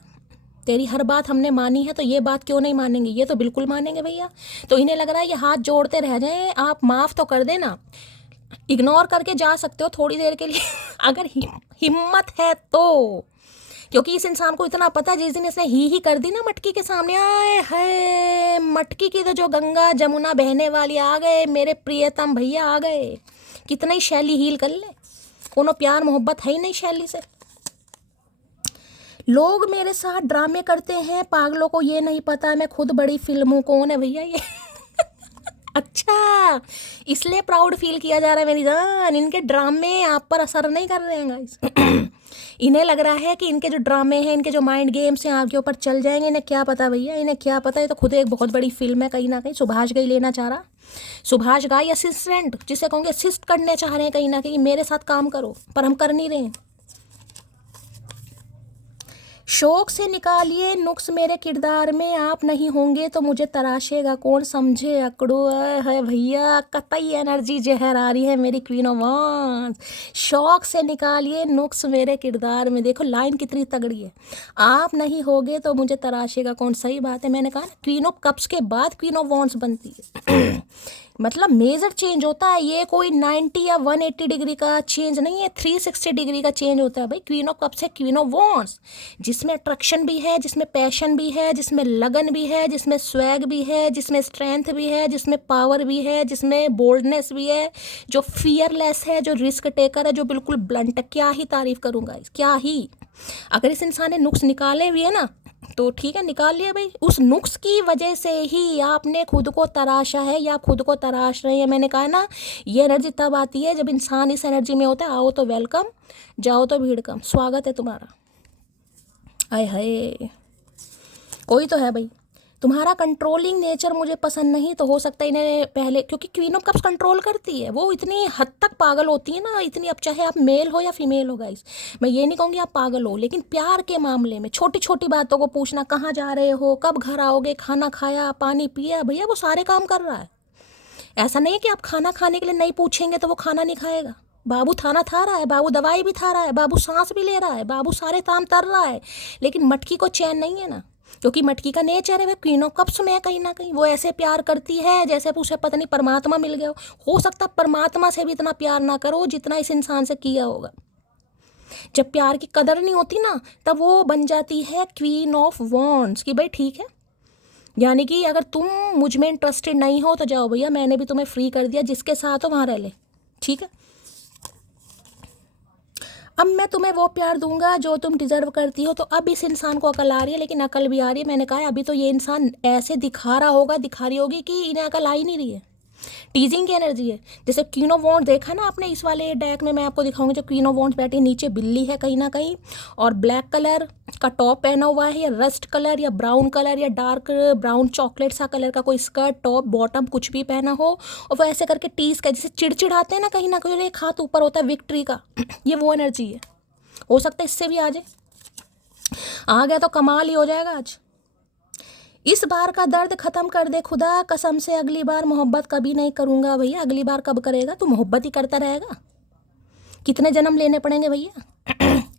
तेरी हर बात हमने मानी है, तो ये बात क्यों नहीं मानेंगे? ये तो बिल्कुल मानेंगे भैया। तो इन्हें लग रहा है ये हाथ जोड़ते रह जाएं, आप माफ़ तो कर देना। इग्नोर करके जा सकते हो थोड़ी देर के लिए अगर हिम्मत है तो, क्योंकि इस इंसान को इतना पता है, जिस दिन इसने ही कर दी ना मटकी के सामने, आए है मटकी की तो जो गंगा जमुना बहने वाली, आ गए मेरे प्रियतम भैया, आ गए। कितना ही शैली हील कर ले, कोनो प्यार मोहब्बत है ही नहीं शैली से। लोग मेरे साथ ड्रामे करते हैं, पागलों को ये नहीं पता मैं खुद बड़ी फिल्म हूँ। कौन है भैया ये? अच्छा, इसलिए प्राउड फील किया जा रहा है मेरी जान। इनके ड्रामे आप पर असर नहीं कर रहे हैं गाइस। इन्हें लग रहा है कि इनके जो ड्रामे हैं, इनके जो माइंड गेम्स हैं, आपके ऊपर चल जाएंगे। इन्हें क्या पता भैया, इन्हें क्या पता। ये तो खुद एक बहुत बड़ी फिल्म है कहीं ना कहीं। सुभाष घई लेना चाह रहा, सुभाष घई असिस्टेंट, जिसे कहूँगे असिस्ट करने चाह रहे हैं कहीं ना कहीं, मेरे साथ काम करो, पर हम कर नहीं रहे हैं। शौक से निकालिए नुक्स मेरे किरदार में, आप नहीं होंगे तो मुझे तराशेगा कौन, समझे अकड़ो है भैया। कतई एनर्जी जहर आ रही है मेरी क्वीन ऑफ वांड्स। शौक से निकालिए नुक्स मेरे किरदार में। देखो लाइन कितनी तगड़ी है, आप नहीं होगे तो मुझे तराशेगा कौन। सही बात है, मैंने कहा ना, क्वीन ऑफ कप्स के बाद क्वीन ऑफ वांड्स बनती है। मतलब मेजर चेंज होता है ये, कोई 90 या 180 डिग्री का चेंज नहीं है, 360 डिग्री का चेंज होता है भाई। क्वीन ऑफ कप्स है क्वीन ऑफ वॉन्ड्स, जिसमें अट्रैक्शन भी है, जिसमें पैशन भी है, जिसमें लगन भी है, जिसमें स्वैग भी है, जिसमें स्ट्रेंथ भी है, जिसमें पावर भी है, जिसमें बोल्डनेस भी है, जो फियरलेस है, जो रिस्क टेकर है, जो बिल्कुल ब्लंट। क्या ही तारीफ करूँगा, क्या ही। अगर इस इंसान ने नुक्स निकाले भी है ना, तो ठीक है, निकाल लिया भाई। उस नुक्स की वजह से ही आपने खुद को तराशा है या खुद को तराश रहे हैं। मैंने कहा ना, ये एनर्जी तब आती है जब इंसान इस एनर्जी में होता है। आओ तो वेलकम, जाओ तो भीड़ कम, स्वागत है तुम्हारा। आय हाय, कोई तो है भाई। तुम्हारा कंट्रोलिंग नेचर मुझे पसंद नहीं, तो हो सकता है इन्हें पहले, क्योंकि क्वीन ऑफ कप्स कंट्रोल करती है, वो इतनी हद तक पागल होती है ना, इतनी। अब चाहे आप मेल हो या फीमेल हो गाइस, मैं ये नहीं कहूँगी आप पागल हो, लेकिन प्यार के मामले में छोटी छोटी बातों को पूछना, कहाँ जा रहे हो, कब घर आओगे, खाना खाया, पानी पिया, भैया वो सारे काम कर रहा है। ऐसा नहीं है कि आप खाना खाने के लिए नहीं पूछेंगे तो वो खाना नहीं खाएगा। बाबू खाना खा रहा है, बाबू दवाई भी खा रहा है, बाबू सांस भी ले रहा है, बाबू सारे काम कर रहा है, लेकिन मटकी को चैन नहीं है ना, क्योंकि मटकी का नेचर है वह क्वीन ऑफ कप्स में है। कहीं ना कहीं वो ऐसे प्यार करती है जैसे उसे पता नहीं परमात्मा मिल गया हो सकता परमात्मा से भी इतना प्यार ना करो जितना इस इंसान से किया होगा। जब प्यार की कदर नहीं होती ना, तब वो बन जाती है क्वीन ऑफ वॉन्ड्स कि भाई ठीक है, यानी कि अगर तुम मुझ में इंटरेस्टेड नहीं हो तो जाओ भैया, मैंने भी तुम्हें फ्री कर दिया, जिसके साथ हो वहाँ रह ले, ठीक है। अब मैं तुम्हें वो प्यार दूंगा जो तुम डिजर्व करती हो। तो अब इस इंसान को अकल आ रही है, लेकिन अकल भी आ रही है। मैंने कहा अभी तो ये इंसान ऐसे दिखा रहा होगा, दिखा रही होगी कि इन्हें अकल आ ही नहीं रही है। टीजिंग की एनर्जी है। जैसे क्वीन ऑफ वॉन्ड्स देखा ना आपने, इस वाले डेक में मैं आपको दिखाऊंगी, जो क्वीन ऑफ वॉन्ड्स बैठी नीचे बिल्ली है कहीं ना कहीं, और ब्लैक कलर का टॉप पहना हुआ है, या रस्ट कलर या ब्राउन कलर या डार्क ब्राउन चॉकलेट सा कलर का कोई स्कर्ट, टॉप, बॉटम कुछ भी पहना हो, और वो ऐसे करके टीज का जैसे चिड़चिड़ाते हैं ना कहीं ना कहीं, एक हाथ ऊपर होता है विक्ट्री का, ये वो एनर्जी है। हो सकता है इससे भी आ जाए, आ गया तो कमाल ही हो जाएगा आज। इस बार का दर्द खत्म कर दे खुदा, कसम से अगली बार मोहब्बत कभी नहीं करूंगा। भैया अगली बार कब करेगा? तू मोहब्बत ही करता रहेगा। कितने जन्म लेने पड़ेंगे भैया?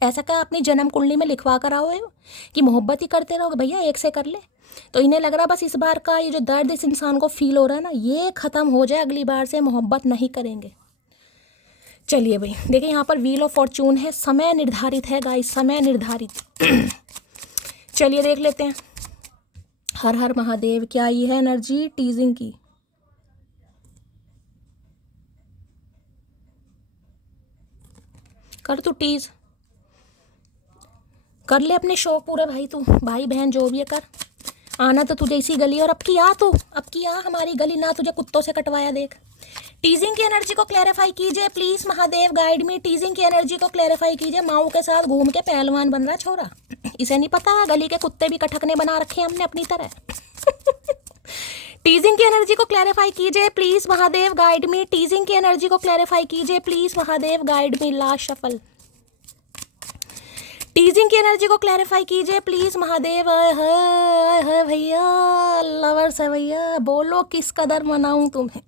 ऐसा क्या अपनी जन्म कुंडली में लिखवा कर आओ कि मोहब्बत ही करते रहोगे? भैया एक से कर ले। तो इन्हें लग रहा बस इस बार का ये जो दर्द इस इंसान को फील हो रहा है ना, ये खत्म हो जाए, अगली बार से मोहब्बत नहीं करेंगे। चलिए भाई, देखिए यहाँ पर व्हील ऑफ फॉर्चून है, समय निर्धारित है गाइस, समय निर्धारित। चलिए देख लेते हैं। हर हर महादेव, क्या ये है एनर्जी टीजिंग की? कर तू टीज, कर ले अपने शौक पूरे भाई, तू भाई बहन जो भी है कर। आना तो तुझे इसी गली, और अब की आ, तो अब की आ हमारी गली, ना तुझे कुत्तों से कटवाया। देख, टीजिंग की एनर्जी को क्लैरिफाई कीजिए प्लीज महादेव, गाइड मी। टीजिंग की एनर्जी को क्लैरिफाई कीजिए। माऊ के साथ घूम के पहलवान बन रहा छोरा, इसे नहीं पता गली के कुत्ते भी कटकने बना रखे हमने अपनी तरह। टीजिंग की एनर्जी को क्लैरिफाई कीजिए प्लीज महादेव, गाइड मी। टीजिंग की एनर्जी को क्लैरिफाई कीजिए please Mahadev, guide me. Last shuffle. टीजिंग की एनर्जी को क्लैरिफाई कीजिए प्लीज महादेव। है भैया, लवर्स है भैया, बोलो किस कदर मनाऊं तुम्हें।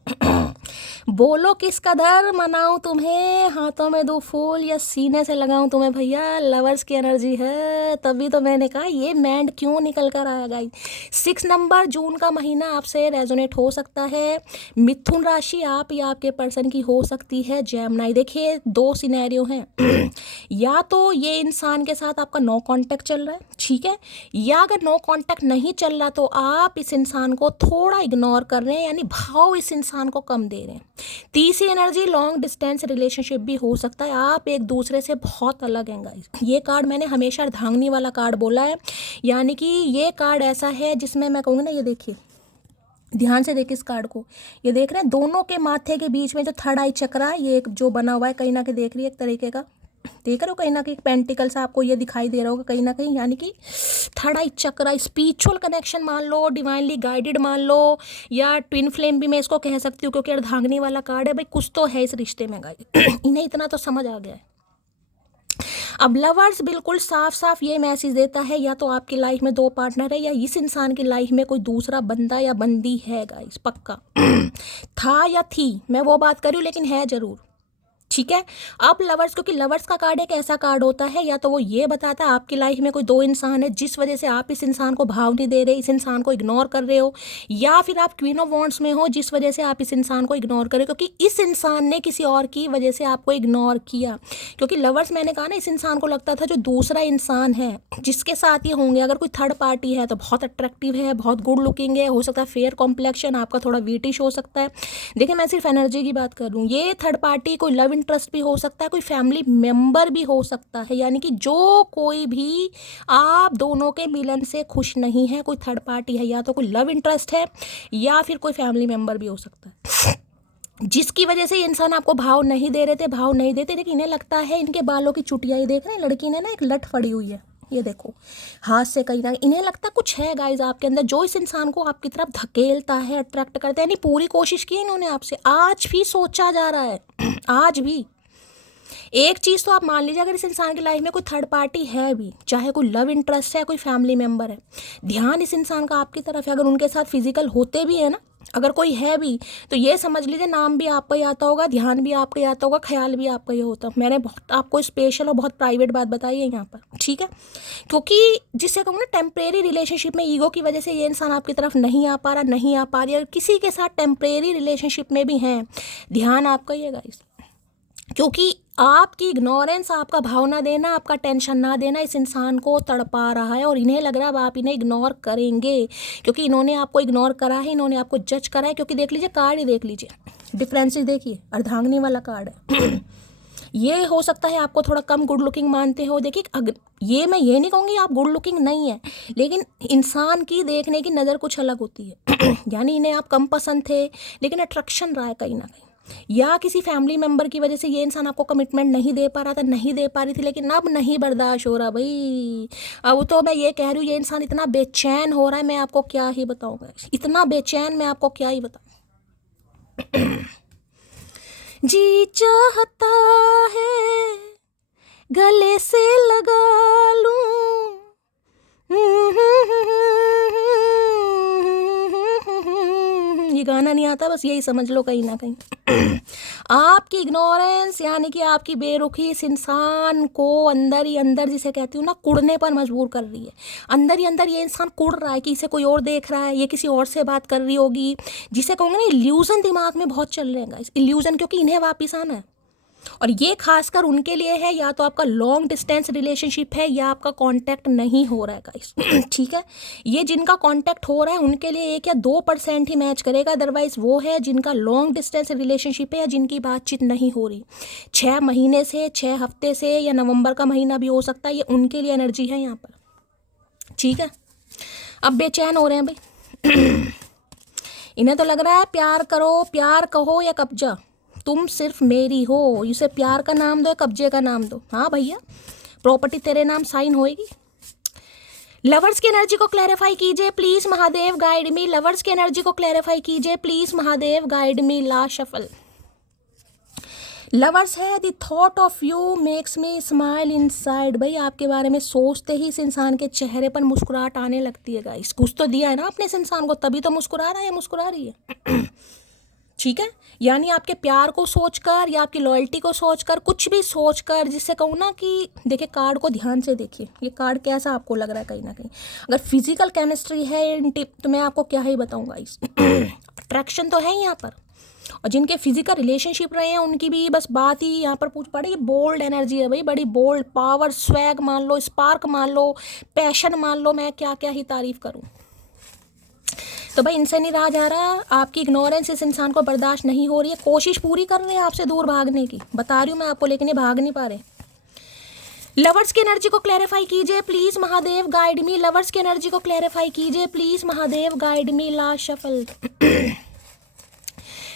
बोलो किस कदर मनाऊं तुम्हें, हाथों में दो फूल या सीने से लगाऊं तुम्हें भैया। लवर्स की एनर्जी है, तभी तो मैंने कहा ये मैंड क्यों निकल कर आया गाइस। 6 नंबर जून का महीना आपसे रेजोनेट हो सकता है। मिथुन राशि आप या आपके पर्सन की हो सकती है जेमिनी। देखिए 2 सिनेरियो हैं। या तो ये इंसान के साथ आपका नो कांटेक्ट चल रहा है, ठीक है, या अगर नो कांटेक्ट नहीं चल रहा तो आप इस इंसान को थोड़ा इग्नोर कर रहे हैं, यानी भाव इस इंसान को कम दे रहे हैं। तीसरी एनर्जी लॉन्ग डिस्टेंस रिलेशनशिप भी हो सकता है, आप एक दूसरे से बहुत अलग हैं गाइस। ये कार्ड मैंने हमेशा अर्धांगिनी वाला कार्ड बोला है, यानी कि ये कार्ड ऐसा है जिसमें मैं कहूँगी ना, ये देखिए ध्यान से देखिए इस कार्ड को, ये देख रहे हैं दोनों के माथे के बीच में जो थर्ड आई चक्र है, ये एक जो बना हुआ है कहीं ना कहीं, देख रही है एक तरीके का, देख रहे हो कहीं ना कहीं पेंटिकल सा आपको ये दिखाई दे रहा होगा कहीं ना कहीं, यानी कि थर्ड आई चक्र, स्पिरिचुअल कनेक्शन मान लो, डिवाइनली गाइडेड मान लो, या ट्विन फ्लेम भी मैं इसको कह सकती हूँ, क्योंकि अर्धांगिनी वाला कार्ड है भाई, कुछ तो है इस रिश्ते में गाइस। इन्हें इतना तो समझ आ गया है। अब लवर्स बिल्कुल साफ साफ ये मैसेज देता है, या तो आपकी लाइफ में 2 पार्टनर है, या इस इंसान की लाइफ में कोई दूसरा बंदा या बंदी है गाइस, पक्का। था या थी, मैं वो बात कर रही हूँ, लेकिन है जरूर, ठीक है। अब लवर्स, क्योंकि लवर्स का कार्ड एक ऐसा कार्ड होता है, या तो वो ये बताता है आपकी लाइफ में कोई 2 इंसान है जिस वजह से आप इस इंसान को भाव नहीं दे रहे, इस इंसान को इग्नोर कर रहे हो, या फिर आप क्वीन ऑफ वॉन्ड्स में हो जिस वजह से आप इस इंसान को इग्नोर कर रहे हो, क्योंकि इस इंसान ने किसी और की वजह से आपको इग्नोर किया। क्योंकि लवर्स, मैंने कहा ना, इस इंसान को लगता था जो दूसरा इंसान है जिसके साथ ये होंगे, अगर कोई थर्ड पार्टी है तो बहुत अट्रैक्टिव है, बहुत गुड लुकिंग है, हो सकता है फेयर कॉम्प्लेक्शन, आपका थोड़ा वीटिश हो सकता है। देखिए मैं सिर्फ एनर्जी की बात कर रही हूँ, ये थर्ड पार्टी कोई लव इंटरेस्ट भी हो सकता है, कोई फैमिली मेंबर भी हो सकता है, यानी कि जो कोई भी आप दोनों के मिलन से खुश नहीं है, कोई थर्ड पार्टी है, या तो कोई लव इंटरेस्ट है या फिर कोई फैमिली मेंबर भी हो सकता है, जिसकी वजह से ये इंसान आपको भाव नहीं दे रहे थे, भाव नहीं देते। देखिए इन्हें लगता है इनके बालों की चुटिया, ये देख रहे हैं लड़की ने ना एक लट फड़ी हुई है, ये देखो हाथ से कहीं ना, इन्हें लगता कुछ है गाइज आपके अंदर जो इस इंसान को आपकी तरफ धकेलता है, अट्रैक्ट करता है। यानी पूरी कोशिश की इन्होंने आपसे, आज भी सोचा जा रहा है आज भी। एक चीज़ तो आप मान लीजिए, अगर इस इंसान की लाइफ में कोई थर्ड पार्टी है भी, चाहे कोई लव इंटरेस्ट है, कोई फैमिली मेंबर है, ध्यान इस इंसान का आपकी तरफ है। अगर उनके साथ फिजिकल होते भी है ना, अगर कोई है भी, तो ये समझ लीजिए नाम भी आपका ही आता होगा, ध्यान भी आपका ही आता होगा, ख्याल भी आपका ही होता। मैंने बहुत आपको स्पेशल और बहुत प्राइवेट बात बताई है यहाँ पर, ठीक है, क्योंकि जिससे कहूँ ना टेम्परेरी रिलेशनशिप में ईगो की वजह से ये इंसान आपकी तरफ नहीं आ पा रहा, नहीं आ पा रही, और किसी के साथ टेम्परेरी रिलेशनशिप में भी हैं, ध्यान आपका ही है गाइस, क्योंकि आपकी इग्नोरेंस, आपका भाव ना देना, आपका टेंशन ना देना इस इंसान को तड़पा रहा है, और इन्हें लग रहा है अब आप इन्हें इग्नोर करेंगे, क्योंकि इन्होंने आपको इग्नोर करा है, इन्होंने आपको जज करा है। क्योंकि देख लीजिए कार्ड ही देख लीजिए, डिफरेंसेस देखिए, अर्धांगिनी वाला कार्ड है ये हो सकता है आपको थोड़ा कम गुड लुकिंग मानते हो। देखिए ये मैं ये नहीं कहूँगी आप गुड लुकिंग नहीं है, लेकिन इंसान की देखने की नज़र कुछ अलग होती है यानी इन्हें आप कम पसंद थे, लेकिन अट्रैक्शन रहा है कहीं ना कहीं, या किसी फैमिली मेंबर की वजह से ये इंसान आपको कमिटमेंट नहीं दे पा रहा था, नहीं दे पा रही थी, लेकिन अब नहीं बर्दाश्त हो रहा भाई। अब तो मैं ये कह रही हूँ ये इंसान इतना बेचैन हो रहा है, मैं आपको क्या ही बताऊँगा, इतना बेचैन मैं आपको क्या ही बताऊँ जी चाहता है गले से लगा लूं, ये गाना नहीं आता, बस यही समझ लो कहीं ना कहीं आपकी इग्नोरेंस यानी कि आपकी बेरुखी इस इंसान को अंदर ही अंदर, जिसे कहती हूँ ना, कुड़ने पर मजबूर कर रही है। अंदर ही अंदर ये इंसान कुड़ रहा है कि इसे कोई और देख रहा है, ये किसी और से बात कर रही होगी, जिसे कहूँगा ना इल्यूजन दिमाग में बहुत चल रहे हैं, इल्यूजन, क्योंकि इन्हें वापिस आना है। और ये खासकर उनके लिए है, या तो आपका लॉन्ग डिस्टेंस रिलेशनशिप है या आपका कांटेक्ट नहीं हो रहा है गाइस ठीक है, ये जिनका कांटेक्ट हो रहा है उनके लिए 1 या 2% ही मैच करेगा, अदरवाइज वो है जिनका लॉन्ग डिस्टेंस रिलेशनशिप है या जिनकी बातचीत नहीं हो रही 6 महीने से, 6 हफ्ते से, या नवंबर का महीना भी हो सकता है, ये उनके लिए एनर्जी है यहाँ पर, ठीक है। अब बेचैन हो रहे हैं भाई इन्हें तो लग रहा है प्यार करो, प्यार कहो या कब्जा, तुम सिर्फ मेरी हो, इसे प्यार का नाम दो या कब्जे का नाम दो, हाँ भैया प्रॉपर्टी तेरे नाम साइन होएगी। लवर्स की एनर्जी को क्लैरिफाई कीजिए please Mahadev, guide me. Lovers की एनर्जी को क्लैरिफाई कीजिए please Mahadev, guide me. Last shuffle. Lovers है, the thought of you makes me smile inside. भाई आपके बारे में सोचते ही इस इंसान के चेहरे पर मुस्कुराहट आने लगती है गाइस। कुछ तो दिया है ना आपने इस इंसान को, तभी तो मुस्कुरा रहा है, मुस्कुरा रही है ठीक है, यानी आपके प्यार को सोचकर या आपकी लॉयल्टी को सोचकर, कुछ भी सोचकर, जिससे कहूँ ना कि देखिए कार्ड को ध्यान से देखिए, ये कार्ड कैसा आपको लग रहा है कहीं ना कहीं। अगर फिजिकल केमिस्ट्री है तो मैं आपको क्या ही बताऊँगा इस अट्रैक्शन तो है यहाँ पर, और जिनके फिजिकल रिलेशनशिप रहे हैं उनकी भी बस बात ही यहाँ पर पूछ पड़े। ये बोल्ड एनर्जी है भाई, बड़ी बोल्ड, पावर, स्वैग मान लो, स्पार्क मान लो, पैशन मान लो, मैं क्या क्या ही तारीफ करूँ। तो भाई इनसे नहीं रहा जा रहा, आपकी इग्नोरेंस इस इंसान को बर्दाश्त नहीं हो रही है, कोशिश पूरी कर रहे हैं आपसे दूर भागने की, बता रही हूँ मैं आपको, लेकिन ये भाग नहीं पा रहे। लवर्स की एनर्जी को क्लैरिफाई कीजिए please Mahadev, guide me. Lovers की एनर्जी को क्लैरिफाई कीजिए please Mahadev, guide me. Last shuffle.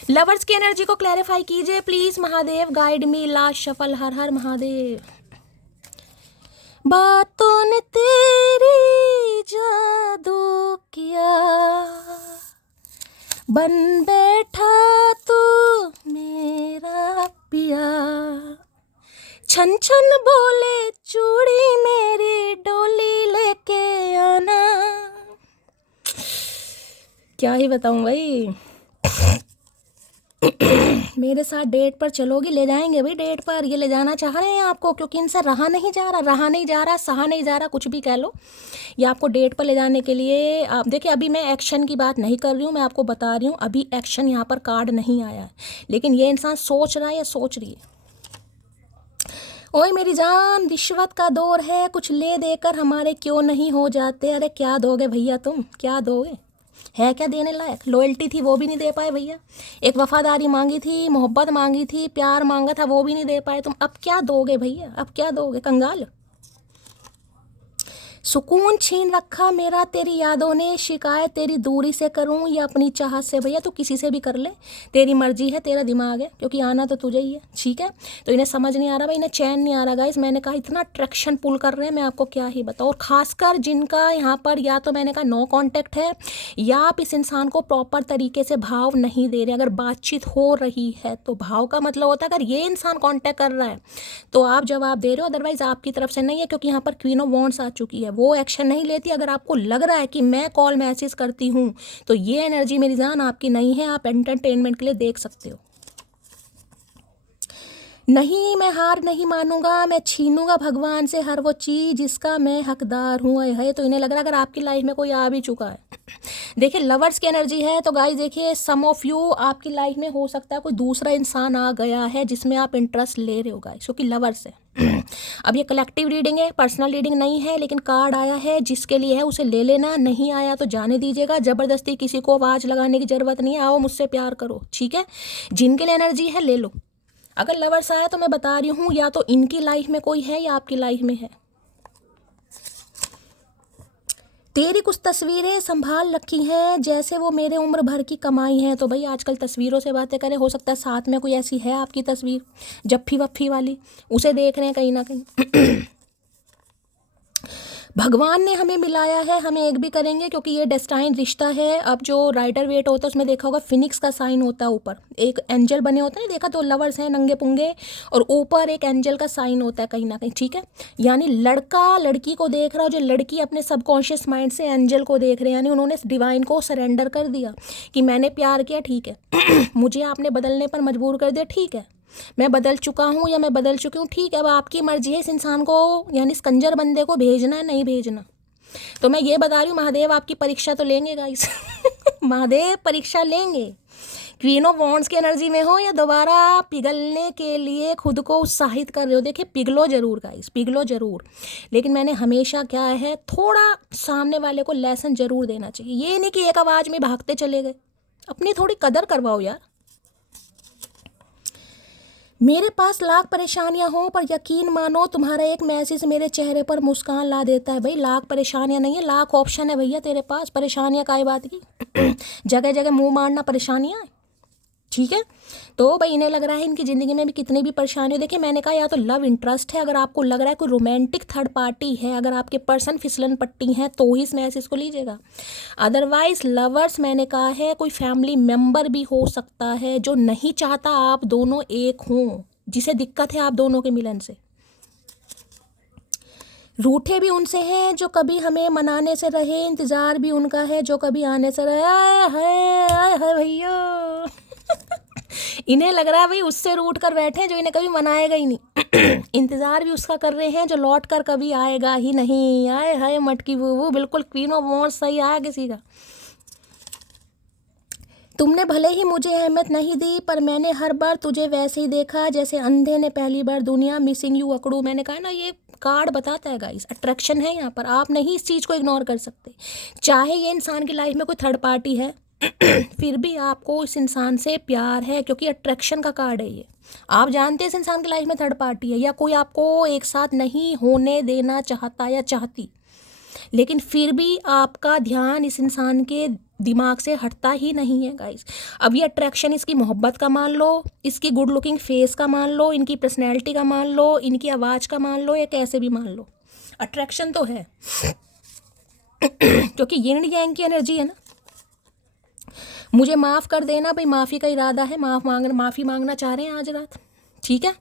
Lovers की एनर्जी को क्लैरिफाई कीजिए please Mahadev, guide me. Last shuffle. Har Har Mahadev. बातों ने तेरी जादू किया, बन बैठा तू मेरा पिया, छन छन बोले चूड़ी मेरी डोली लेके आना। क्या ही बताऊं भाई मेरे साथ डेट पर चलोगी, ले जाएंगे भाई डेट पर, ये ले जाना चाह रहे हैं आपको, क्योंकि इनसे रहा नहीं जा रहा, सहा नहीं जा रहा, कुछ भी कह लो, ये आपको डेट पर ले जाने के लिए। आप देखिए अभी मैं एक्शन की बात नहीं कर रही हूँ, मैं आपको बता रही हूँ, अभी एक्शन यहाँ पर कार्ड नहीं आया है, लेकिन ये इंसान सोच रहा है या सोच रही है। ओए मेरी जान, रिश्वत का दौर है, कुछ ले देकर हमारे क्यों नहीं हो जाते। अरे क्या दोगे भैया तुम, क्या दोगे, है क्या देने लायक? लॉयल्टी थी वो भी नहीं दे पाए भैया, एक वफादारी मांगी थी, मोहब्बत मांगी थी, प्यार मांगा था वो भी नहीं दे पाए तुम। अब क्या दोगे भैया, अब क्या दोगे? कंगाल। सुकून छीन रखा मेरा तेरी यादों ने, शिकायत तेरी दूरी से करूं या अपनी चाहत से? भैया तू किसी से भी कर ले, तेरी मर्जी है, तेरा दिमाग है, क्योंकि आना तो तुझे ही है, ठीक है। तो इन्हें समझ नहीं आ रहा भाई, इन्हें चैन नहीं आ रहा गाइस। मैंने कहा इतना अट्रैक्शन पुल कर रहे हैं, मैं आपको क्या ही बताऊँ। और खासकर जिनका यहाँ पर या तो मैंने कहा नो कॉन्टैक्ट है, या आप इस इंसान को प्रॉपर तरीके से भाव नहीं दे रहे। अगर बातचीत हो रही है तो भाव का मतलब होता है अगर ये इंसान कॉन्टैक्ट कर रहा है तो आप जवाब दे रहे हो, अदरवाइज आपकी तरफ से नहीं है, क्योंकि यहाँ पर क्वीन ऑफ वॉन्ड्स आ चुकी है, वो एक्शन नहीं लेती। अगर आपको लग रहा है कि मैं कॉल मैसेज करती हूँ तो ये एनर्जी मेरी जान आपकी नहीं है, आप एंटरटेनमेंट के लिए देख सकते हो। नहीं मैं हार नहीं मानूंगा, मैं छीनूंगा भगवान से हर वो चीज़ जिसका मैं हकदार हूँ। है तो इन्हें लग रहा है अगर आपकी लाइफ में कोई आ भी चुका है, देखिए लवर्स की एनर्जी है, तो गाइस देखिए सम ऑफ यू आपकी लाइफ में हो सकता है कोई दूसरा इंसान आ गया है जिसमें आप इंटरेस्ट ले रहे हो गाइस, क्योंकि लवर्स है। अब ये कलेक्टिव रीडिंग है, पर्सनल रीडिंग नहीं है, लेकिन कार्ड आया है जिसके लिए है उसे ले लेना, नहीं आया तो जाने दीजिएगा। ज़बरदस्ती किसी को आवाज़ लगाने की ज़रूरत नहीं है, आओ मुझसे प्यार करो, ठीक है। जिनके लिए एनर्जी है ले लो। अगर लवर्स आया तो मैं बता रही हूँ या तो इनकी लाइफ में कोई है या आपकी लाइफ में है। तेरी कुछ तस्वीरें संभाल रखी हैं जैसे वो मेरे उम्र भर की कमाई है। तो भाई आजकल तस्वीरों से बातें करें, हो सकता है साथ में कोई ऐसी है आपकी तस्वीर जफ्फी वफ्फी वाली, उसे देख रहे हैं कहीं ना कहीं। भगवान ने हमें मिलाया है, हमें एक भी करेंगे, क्योंकि ये डेस्टाइन रिश्ता है। अब जो राइडर वेट होता है उसमें देखा होगा फिनिक्स का साइन होता है, ऊपर एक एंजल बने होते हैं, देखा तो लवर्स हैं नंगे पुंगे, और ऊपर एक एंजल का साइन होता है कहीं ना कहीं, ठीक है। यानी लड़का लड़की को देख रहा हो, जो लड़की अपने सबकॉन्शियस माइंड से एंजल को देख रहे हैं, यानी उन्होंने डिवाइन को सरेंडर कर दिया कि मैंने प्यार किया, ठीक है। मुझे आपने बदलने पर मजबूर कर दिया, ठीक है, मैं बदल चुका हूँ या मैं बदल चुकी हूँ, ठीक है। अब आपकी मर्जी है इस इंसान को, यानी इस कंजर बंदे को भेजना है नहीं भेजना। तो मैं ये बता रही हूँ महादेव आपकी परीक्षा तो लेंगे गाइस। महादेव परीक्षा लेंगे। क्वीन ऑफ वॉन्ड्स की एनर्जी में हो या दोबारा पिघलने के लिए खुद को उत्साहित कर रहे हो, देखिए पिघलो जरूर गाइस, पिघलो जरूर, लेकिन मैंने हमेशा क्या है थोड़ा सामने वाले को लेसन जरूर देना चाहिए। ये नहीं कि एक आवाज़ में भागते चले गए, अपनी थोड़ी कदर करवाओ यार। मेरे पास लाख परेशानियां हो पर यकीन मानो तुम्हारा एक मैसेज मेरे चेहरे पर मुस्कान ला देता है। भाई लाख परेशानियां नहीं है, लाख ऑप्शन है भैया तेरे पास, परेशानियां काय बात की। जगह जगह मुंह मारना परेशानियां, ठीक है। तो भाई इन्हें लग रहा है इनकी ज़िंदगी में भी कितनी भी परेशानी हो, देखिए मैंने कहा या तो लव इंटरेस्ट है, अगर आपको लग रहा है कोई रोमांटिक थर्ड पार्टी है, अगर आपके पर्सन फिसलन पट्टी हैं तो ही इस मैसेज को लीजिएगा। अदरवाइज लवर्स मैंने कहा है कोई फैमिली मेम्बर भी हो सकता है जो नहीं चाहता आप दोनों एक हों, जिसे दिक्कत है आप दोनों के मिलन से। रूठे भी उनसे हैं जो कभी हमें मनाने से रहे, इंतज़ार भी उनका है जो कभी आने से रहे। आए है भैया। इन्हें लग रहा है भाई उससे रूठ कर बैठे जो इन्हें कभी मनाएगा ही नहीं। इंतज़ार भी उसका कर रहे हैं जो लौट कर कभी आएगा ही नहीं। आए हाय मटकी बूबू, बिल्कुल क्वीन ऑफ वॉन्ड्स सही आया किसी का। तुमने भले ही मुझे अहमियत नहीं दी पर मैंने हर बार तुझे वैसे ही देखा जैसे अंधे ने पहली बार दुनिया। मिसिंग यू अकड़ू, मैंने कहा ना ये कार्ड बताता है गाइस, अट्रैक्शन है यहाँ पर, आप नहीं इस चीज़ को इग्नोर कर सकते। चाहे ये इंसान की लाइफ में कोई थर्ड पार्टी है फिर भी आपको इस इंसान से प्यार है, क्योंकि अट्रैक्शन का कार्ड है ये। आप जानते हैं इस इंसान की लाइफ में थर्ड पार्टी है या कोई आपको एक साथ नहीं होने देना चाहता या चाहती, लेकिन फिर भी आपका ध्यान इस इंसान के दिमाग से हटता ही नहीं है गाइस। अब ये अट्रैक्शन इसकी मोहब्बत का मान लो, इसकी गुड लुकिंग फेस का मान लो, इनकी पर्सनैलिटी का मान लो, इनकी आवाज़ का मान लो, या कैसे भी मान लो, अट्रैक्शन तो है। क्योंकि यिन यांग की एनर्जी है ना। मुझे माफ़ कर देना भाई, माफ़ी का इरादा है, माफ़ी मांगना चाह रहे हैं आज रात, ठीक है।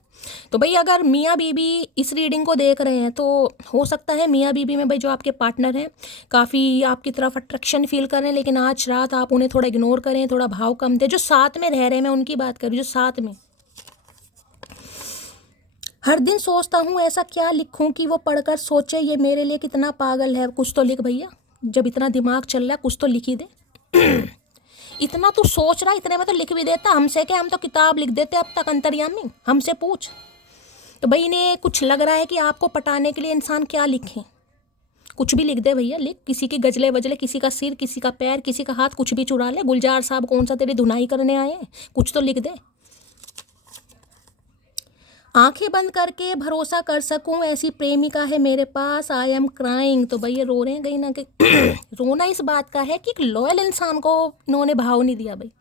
तो भाई अगर मियाँ बीबी इस रीडिंग को देख रहे हैं तो हो सकता है मियाँ बीबी में भाई जो आपके पार्टनर हैं काफ़ी आपकी तरफ अट्रैक्शन फील कर रहे हैं, लेकिन आज रात आप उन्हें थोड़ा इग्नोर करें, थोड़ा भाव कम दें। जो साथ में रह रहे हैं मैं उनकी बात कर रही हूँ, जो साथ में। हर दिन सोचता हूँ ऐसा क्या लिखूँ कि वो पढ़कर सोचे ये मेरे लिए कितना पागल है। कुछ तो लिख भैया, जब इतना दिमाग चल रहा है कुछ तो लिख ही दे। इतना तू सोच रहा, इतने में तो लिख भी देता। हमसे क्या, हम तो किताब लिख देते अब तक अंतर्यामी, हमसे पूछ। तो भाई इन्हें कुछ लग रहा है कि आपको पटाने के लिए इंसान क्या लिखें, कुछ भी लिख दे भैया, लिख, किसी की गजले वजले, किसी का सिर, किसी का पैर, किसी का हाथ, कुछ भी चुरा ले। गुलजार साहब कौन सा तेरी धुनाई करने आए हैं, कुछ तो लिख दे। आंखें बंद करके भरोसा कर सकूं ऐसी प्रेमिका है मेरे पास, आई एम क्राइंग। तो भैया रो रहे हैं कहीं ना कहीं। रोना इस बात का है कि एक लॉयल इंसान को इन्होंने भाव नहीं दिया भाई,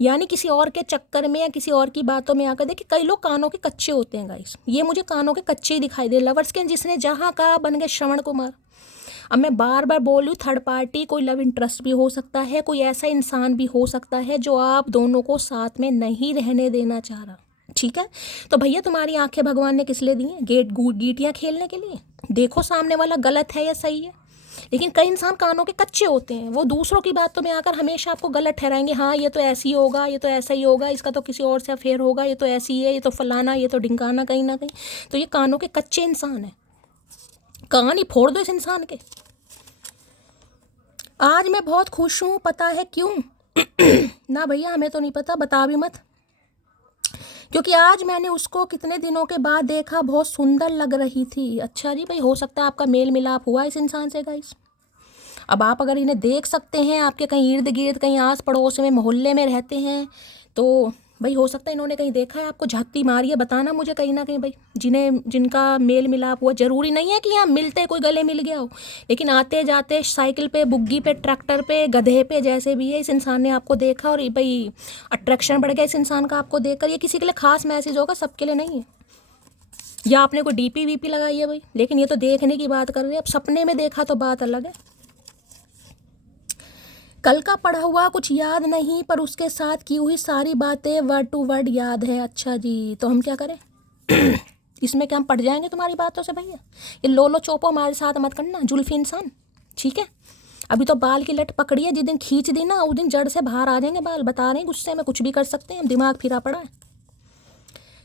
यानी किसी और के चक्कर में या किसी और की बातों में आकर। देखिए कई लोग कानों के कच्चे होते हैं गाइस, ये मुझे कानों के कच्चे ही दिखाई दे। लवर्स के जिसने जहाँ कहा बन गए श्रवण कुमार। अब मैं बार बार बोल रही हूँ, थर्ड पार्टी कोई लव इंटरेस्ट भी हो सकता है, कोई ऐसा इंसान भी हो सकता है जो आप दोनों को साथ में नहीं रहने देना चाह रहा, ठीक है। तो भैया तुम्हारी आंखें भगवान ने किस लिए दी हैं, गीटियाँ खेलने के लिए। देखो सामने वाला गलत है या सही है। लेकिन कई इंसान कानों के कच्चे होते हैं, वो दूसरों की बातों में आकर हमेशा आपको गलत ठहराएंगे। हाँ ये तो ऐसी होगा, ये तो ऐसा ही होगा, इसका तो किसी और से अफेयर होगा, ये तो ऐसी है, ये तो फलाना, ये तो ढिंकाना, कहीं ना कहीं। तो ये कानों के कच्चे इंसान है, कान ही फोड़ दो इस इंसान के। आज मैं बहुत खुश हूँ, पता है क्यों? ना भैया हमें तो नहीं पता, बता भी मत। क्योंकि आज मैंने उसको कितने दिनों के बाद देखा, बहुत सुंदर लग रही थी। अच्छा जी भाई, हो सकता है आपका मेल मिलाप हुआ इस इंसान से गाइस। अब आप अगर इन्हें देख सकते हैं, आपके कहीं इर्द गिर्द, कहीं आस पड़ोस में, मोहल्ले में रहते हैं, तो भाई हो सकता है इन्होंने कहीं देखा है, आपको झाती मारी है। बताना मुझे कहीं ना कहीं भाई, जिनका मेल मिलाप हुआ। ज़रूरी नहीं है कि यहाँ मिलते कोई गले मिल गया हो, लेकिन आते जाते साइकिल पे, बुग्गी पे, ट्रैक्टर पे, गधे पे, जैसे भी है, इस इंसान ने आपको देखा और भाई अट्रैक्शन बढ़ गया इस इंसान का आपको देखकर। ये किसी के लिए खास मैसेज होगा, सबके लिए नहीं है। या आपने कोई डीपी वीपी लगाई है भाई, लेकिन ये तो देखने की बात कर रहे हैं। अब सपने में देखा तो बात अलग है। कल का पढ़ा हुआ कुछ याद नहीं, पर उसके साथ की हुई सारी बातें वर्ड टू वर्ड याद है। अच्छा जी, तो हम क्या करें? इसमें क्या हम पढ़ जाएंगे तुम्हारी बातों से भैया? ये लोलो चोपो हमारे साथ मत करना, जुल्फी इंसान, ठीक है। अभी तो बाल की लट पकड़ी है, जिस दिन खींच दी ना, उस दिन जड़ से बाहर आ जाएंगे बाल। बता रहे हैं, गुस्से में कुछ भी कर सकते हैं, दिमाग फिरा पड़ा है।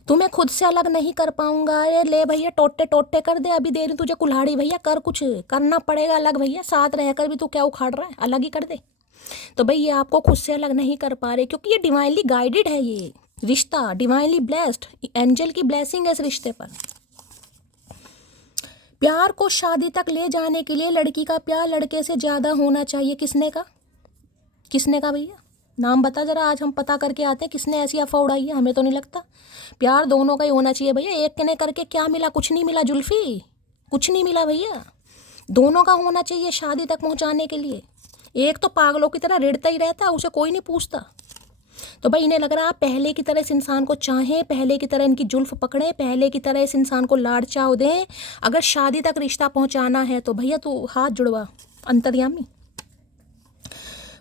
तुम्हें खुद से अलग नहीं कर पाऊंगा। ये ले भैया, टोटे टोटे कर दे, अभी दे रही तुझे कुल्हाड़ी भैया, कर, कुछ करना पड़ेगा अलग भैया। साथ रहकर भी तू क्या उखाड़ रहा है, अलग ही कर दे। तो भाई ये आपको खुद से अलग नहीं कर पा रहे, क्योंकि ये डिवाइनली गाइडेड है, ये रिश्ता डिवाइनली ब्लेस्ड, एंजल की ब्लेसिंग है इस रिश्ते पर। प्यार को शादी तक ले जाने के लिए लड़की का प्यार लड़के से ज़्यादा होना चाहिए। किसने का, किसने का भैया? नाम बता जरा, आज हम पता करके आते हैं किसने ऐसी अफवाह उड़ाई है। हमें तो नहीं लगता। प्यार दोनों का ही होना चाहिए भैया। एक ने करके क्या मिला? कुछ नहीं मिला जुल्फी, कुछ नहीं मिला भैया। दोनों का होना चाहिए शादी तक पहुंचाने के लिए। एक तो पागलों की तरह रेड़ता ही रहता है, उसे कोई नहीं पूछता। तो भाई इन्हें लग रहा है पहले की तरह इस इंसान को चाहें, पहले की तरह इनकी जुल्फ पकड़ें, पहले की तरह इस इंसान को लाड़ चाव दें। अगर शादी तक रिश्ता पहुंचाना है तो भैया तू हाथ जुड़वा अंतर्यामी।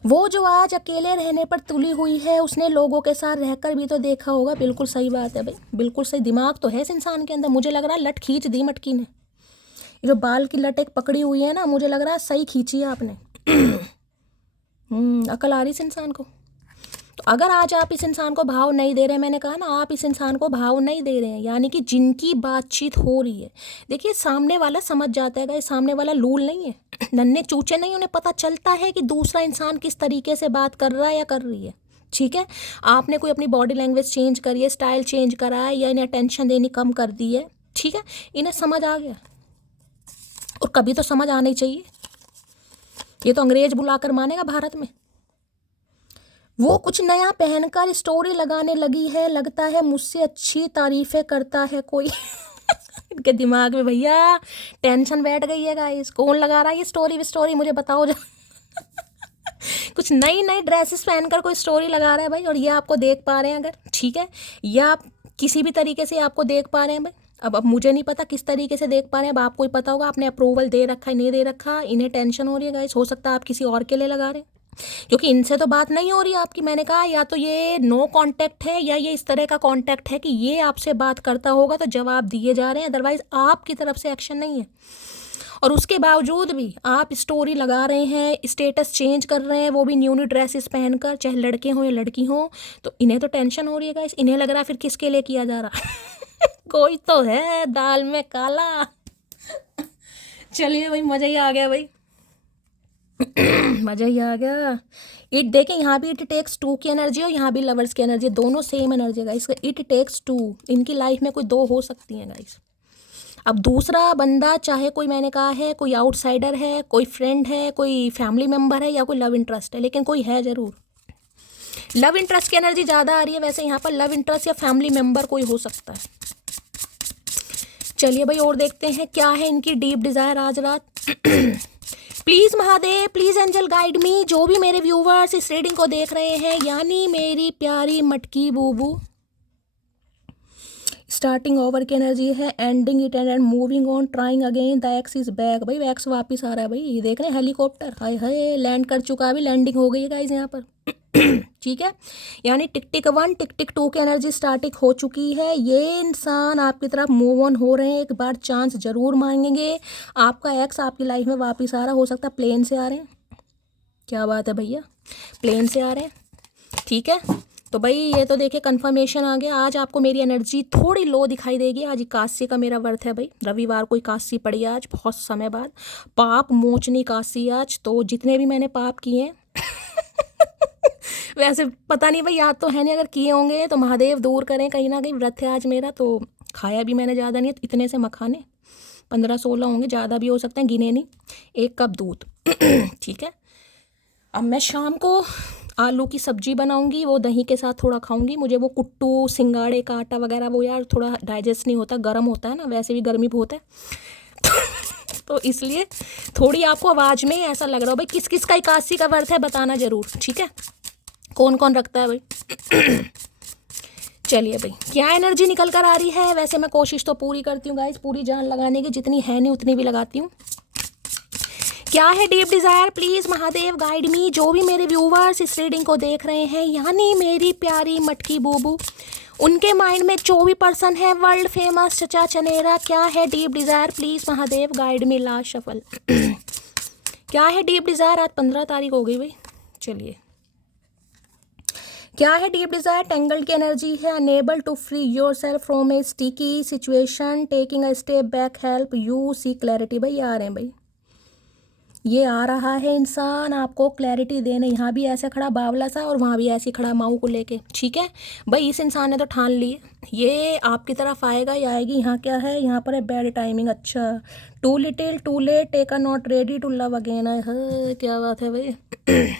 वो जो आज अकेले रहने पर तुली हुई है, उसने लोगों के साथ रहकर भी तो देखा होगा। बिल्कुल सही बात है भाई, बिल्कुल सही। दिमाग तो है इस इंसान के अंदर। मुझे लग रहा है लट खींच दी मटकी ने। ये जो बाल की लट एक पकड़ी हुई है ना, मुझे लग रहा है सही खींची है आपने। अकल आ रही इस इंसान को। तो अगर आज आप इस इंसान को भाव नहीं दे रहे हैं, मैंने कहा ना, आप इस इंसान को भाव नहीं दे रहे हैं, यानी कि जिनकी बातचीत हो रही है, देखिए सामने वाला समझ जाता है, सामने वाला लूल नहीं है, नन्हे चूचे नहीं, उन्हें पता चलता है कि दूसरा इंसान किस तरीके से बात कर रहा है या कर रही है, ठीक है। आपने कोई अपनी बॉडी लैंग्वेज चेंज करी है, स्टाइल चेंज करा है, या इन्हें अटेंशन देनी कम कर दी है, ठीक है, इन्हें समझ आ गया। और कभी तो समझ आनी चाहिए। ये तो अंग्रेज बुलाकर मानेगा भारत में। वो कुछ नया पहनकर स्टोरी लगाने लगी है, लगता है मुझसे अच्छी तारीफें करता है कोई। इनके दिमाग में भैया टेंशन बैठ गई है गाइस। कौन लगा रहा है ये स्टोरी मुझे बताओ जा। कुछ नई नई ड्रेसेस पहनकर कोई स्टोरी लगा रहा है भाई, और ये आपको देख पा रहे हैं अगर, ठीक है, या आप किसी भी तरीके से आपको देख पा रहे हैं भाई। अब मुझे नहीं पता किस तरीके से देख पा रहे हैं, अब आपको ही पता होगा। आपने अप्रूवल दे रखा है, नहीं दे रखा, इन्हें टेंशन हो रही है गाइस। हो सकता है आप किसी और के लिए लगा रहे हैं, क्योंकि इनसे तो बात नहीं हो रही आपकी। मैंने कहा या तो ये नो कांटेक्ट है, या ये इस तरह का कांटेक्ट है कि ये आपसे बात करता होगा तो जवाब दिए जा रहे हैं, अदरवाइज आपकी तरफ से एक्शन नहीं है। और उसके बावजूद भी आप स्टोरी लगा रहे हैं, स्टेटस चेंज कर रहे हैं, वो भी न्यू न्यू ड्रेसेस पहनकर, चाहे लड़के हों या लड़की हों। तो इन्हें तो टेंशन हो रही है गाइस। इन्हें लग रहा है फिर किसके लिए किया जा रहा। कोई तो है दाल में काला। चलिए भाई, मज़ा ही आ गया भाई। मज़ा ही आ गया। इट देखें, यहाँ भी इट टेक्स टू की एनर्जी और यहाँ भी लवर्स की एनर्जी, दोनों सेम एनर्जी है गाइस। इट टेक्स टू, इनकी लाइफ में कोई दो हो सकती हैं गाइस। अब दूसरा बंदा, चाहे कोई, मैंने कहा है कोई आउटसाइडर है, कोई फ्रेंड है, कोई फैमिली मेम्बर है, या कोई लव इंटरेस्ट है, लेकिन कोई है ज़रूर। लव इंटरेस्ट की एनर्जी ज़्यादा आ रही है वैसे यहाँ पर। लव इंटरेस्ट या फैमिली मेम्बर कोई हो सकता है। चलिए भाई और देखते हैं क्या है इनकी डीप डिज़ायर आज रात। Please Mahadev, please angel guide me. जो भी मेरे व्यूवर्स इस रीडिंग को देख रहे हैं, यानी मेरी प्यारी मटकी बूबू, स्टार्टिंग ओवर की एनर्जी है, ending it and moving on, trying again, the x is back. भाई एक्स वापस आ रहा है भाई। ये देख रहे हैं हेलीकॉप्टर, हाय हाय लैंड कर चुका है, अभी लैंडिंग हो गई है गाइस यहाँ पर। ठीक है, यानी टिक टिक 1 टिक टिक 2 की एनर्जी स्टार्टिंग हो चुकी है। ये इंसान आपकी तरफ मूव ऑन हो रहे हैं, एक बार चांस जरूर मांगेंगे। आपका एक्स आपकी लाइफ में वापस आ रहा, हो सकता है प्लेन से आ रहे हैं। क्या बात है भैया, प्लेन से आ रहे हैं। ठीक है, तो भाई ये तो देखिए कंफर्मेशन आ गया। आज आपको मेरी एनर्जी थोड़ी लो दिखाई देगी। आज एकादशी का मेरा व्रत है भाई, रविवार को एकादशी पड़ी आज बहुत समय बाद। पाप मोचनी एकादशी आज। तो जितने भी मैंने पाप किए हैं वैसे पता नहीं भाई, याद तो है नहीं, अगर किए होंगे तो महादेव दूर करें। कहीं ना कहीं व्रत है आज मेरा, तो खाया भी मैंने ज़्यादा नहीं, इतने से मखाने 15-16 होंगे, ज़्यादा भी हो सकते हैं, गिने नहीं। 1 कप दूध। ठीक है, अब मैं शाम को आलू की सब्जी बनाऊंगी, वो दही के साथ थोड़ा खाऊंगी। मुझे वो कुट्टू सिंगाड़े का आटा वगैरह वो यार थोड़ा डाइजेस्ट नहीं होता, गर्म होता है ना, वैसे भी गर्मी बहुत है। तो इसलिए थोड़ी आपको आवाज़ में ऐसा लग रहा हो। भाई किस किस का एकादशी का व्रत है बताना ज़रूर, ठीक है, कौन कौन रखता है भाई। चलिए भाई क्या एनर्जी निकल कर आ रही है। वैसे मैं कोशिश तो पूरी करती हूँ गाइस, पूरी जान लगाने की, जितनी है नहीं उतनी भी लगाती हूँ। क्या है deep desire, please Mahadev guide मी। जो भी मेरे व्यूवर्स इस रीडिंग को देख रहे हैं, यानी मेरी प्यारी मटकी बूबू, उनके माइंड में 24% है वर्ल्ड फेमस चचा चनेरा। क्या है deep desire, please Mahadev guide me. Last shuffle. क्या है डीप डिज़ायर। आज 15 तारीख हो गई भाई। चलिए क्या है डीप डिज़ायर। टेंगल्ड की एनर्जी है, unable to free yourself from a sticky situation, taking a step back, help you see clarity. भाई आ रहे हैं भाई, ये आ रहा है इंसान आपको क्लैरिटी देने। यहाँ भी ऐसे खड़ा बावला सा और वहाँ भी ऐसे खड़ा माऊ को लेके। ठीक है भाई, इस इंसान ने तो ठान ली ये आपकी तरफ आएगा या आएगी। यहाँ क्या है, यहाँ पर है बैड टाइमिंग। अच्छा, too little too late, take a not ready to love again. क्या बात है भाई।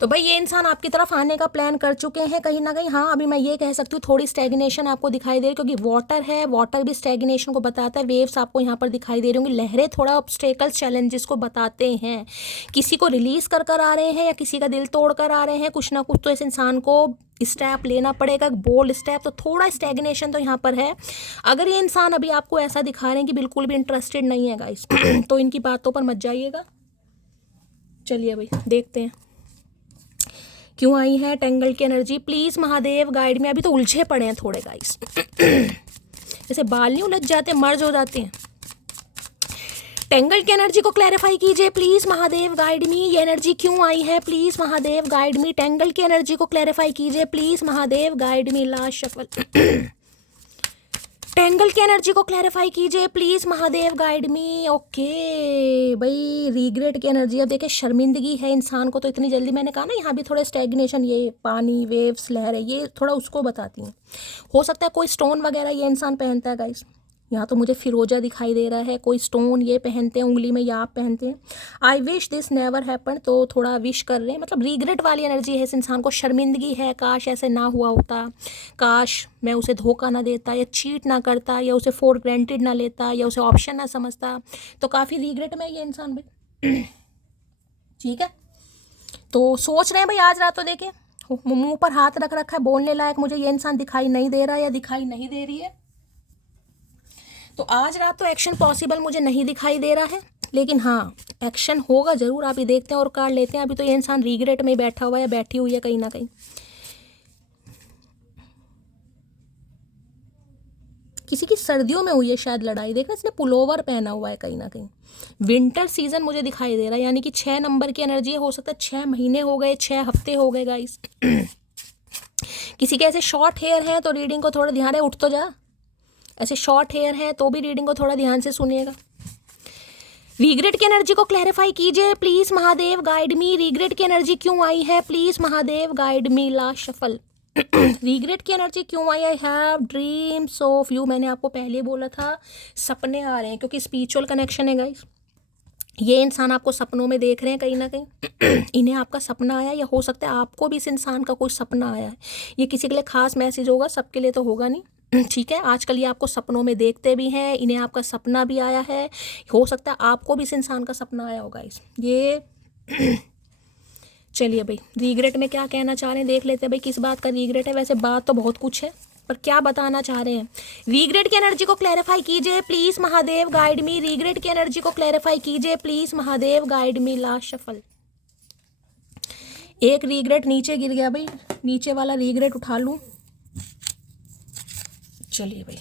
तो भाई ये इंसान आपकी तरफ आने का प्लान कर चुके हैं कहीं ना कहीं। हाँ, अभी मैं ये कह सकती हूँ थोड़ी स्टैग्नेशन आपको दिखाई दे रही, क्योंकि वाटर है, वाटर भी स्टैग्नेशन को बताता है। वेव्स आपको यहाँ पर दिखाई दे रही होंगी, लहरें थोड़ा ऑब्स्टेकल्स चैलेंजेस को बताते हैं। किसी को रिलीज कर कर आ रहे हैं या किसी का दिल तोड़ कर आ रहे हैं, कुछ ना कुछ तो इस इंसान को स्टेप लेना पड़ेगा, बोल्ड स्टेप। तो थोड़ा स्टैग्नेशन तो यहाँ पर है। अगर ये इंसान अभी आपको ऐसा दिखा रहे हैं कि बिल्कुल भी इंटरेस्टेड नहीं है गाइस, तो इनकी बातों पर मत जाइएगा। चलिए भाई देखते हैं क्यों आई है टेंगल की एनर्जी। प्लीज़ महादेव गाइड में। अभी तो उलझे पड़े हैं थोड़े गाइस। जैसे बाल नहीं उलझ जाते, मर्ज हो जाते हैं। टेंगल की एनर्जी को क्लैरिफाई कीजिए प्लीज़ महादेव गाइड मी। ये एनर्जी क्यों आई है, please Mahadev guide me. Tangle की एनर्जी को क्लैरिफाई कीजिए please Mahadev guide me. Last shuffle. Tangle की एनर्जी को क्लैरिफाई कीजिए please Mahadev guide me. Okay भाई, रिग्रेट की एनर्जी। अब देखिए शर्मिंदगी है इंसान को, तो इतनी जल्दी, मैंने कहा ना यहाँ भी थोड़े स्टैग्नेशन, ये पानी वेव्स लहर है, ये थोड़ा उसको बताती हैं। हो सकता है कोई स्टोन वगैरह ये इंसान पहनता है गाइस। यहाँ तो मुझे फिरोजा दिखाई दे रहा है, कोई स्टोन ये पहनते हैं उंगली में या आप पहनते हैं। I wish this never happen, तो थोड़ा विश कर रहे हैं, मतलब रिग्रेट वाली एनर्जी है इस इंसान को। शर्मिंदगी है, काश ऐसे ना हुआ होता, काश मैं उसे धोखा ना देता या चीट ना करता या उसे फॉर ग्रांटेड ना लेता या उसे ऑप्शन ना समझता। तो काफ़ी रिग्रेट में ये इंसान भाई। ठीक है, तो सोच रहे हैं भाई आज रात। तो देखिए मुंह पर हाथ रख रखा है, बोलने लायक मुझे ये इंसान दिखाई नहीं दे रहा या दिखाई नहीं दे रही है। तो आज रात तो एक्शन पॉसिबल मुझे नहीं दिखाई दे रहा है, लेकिन हाँ एक्शन होगा ज़रूर। आप ही देखते हैं और कार्ड लेते हैं। अभी तो ये इंसान रिग्रेट में बैठा हुआ है या बैठी हुई है कहीं ना कहीं। किसी की सर्दियों में हुई है शायद लड़ाई। देखना, इसने पुलोवर पहना हुआ है कहीं ना कहीं। विंटर सीजन मुझे दिखाई दे रहा है, यानी कि 6 नंबर की एनर्जी है। हो सकता है 6 महीने हो गए, 6 हफ्ते हो गए गाइस। किसी के ऐसे शॉर्ट हेयर हैं तो रीडिंग को थोड़ा ध्यान है। उठ तो जा। ऐसे शॉर्ट हेयर है तो भी रीडिंग को थोड़ा ध्यान से सुनिएगा। रिग्रेट की एनर्जी को क्लैरिफाई कीजिए please Mahadev guide me. Regret की एनर्जी क्यों आई है, please Mahadev guide me. Last shuffle. Regret की एनर्जी क्यों आई? I have dreams of you, मैंने आपको पहले बोला था सपने आ रहे हैं, क्योंकि स्पिरिचुअल कनेक्शन है गाइस। ये इंसान आपको सपनों में देख रहे हैं कहीं ना कहीं। इन्हें आपका सपना आया, या हो सकता है आपको भी इस इंसान का कोई सपना आया है। ये किसी के लिए खास मैसेज होगा, सबके लिए तो होगा नहीं। ठीक है, आजकल ये आपको सपनों में देखते भी हैं, इन्हें आपका सपना भी आया है। हो सकता है आपको भी इस इंसान का सपना आया होगा इस ये। चलिए भाई, रीग्रेट में क्या कहना चाह रहे हैं देख लेते हैं भाई, किस बात का रीग्रेट है। वैसे बात तो बहुत कुछ है, पर क्या बताना चाह रहे हैं? रीग्रेट की एनर्जी को क्लैरिफाई कीजिए प्लीज, महादेव गाइड मी। रीग्रेट की एनर्जी को क्लैरिफाई कीजिए please, Mahadev guide me. Last shuffle. एक रीग्रेट नीचे गिर गया भाई, नीचे वाला रीग्रेट उठा लूं। चलिए भाई,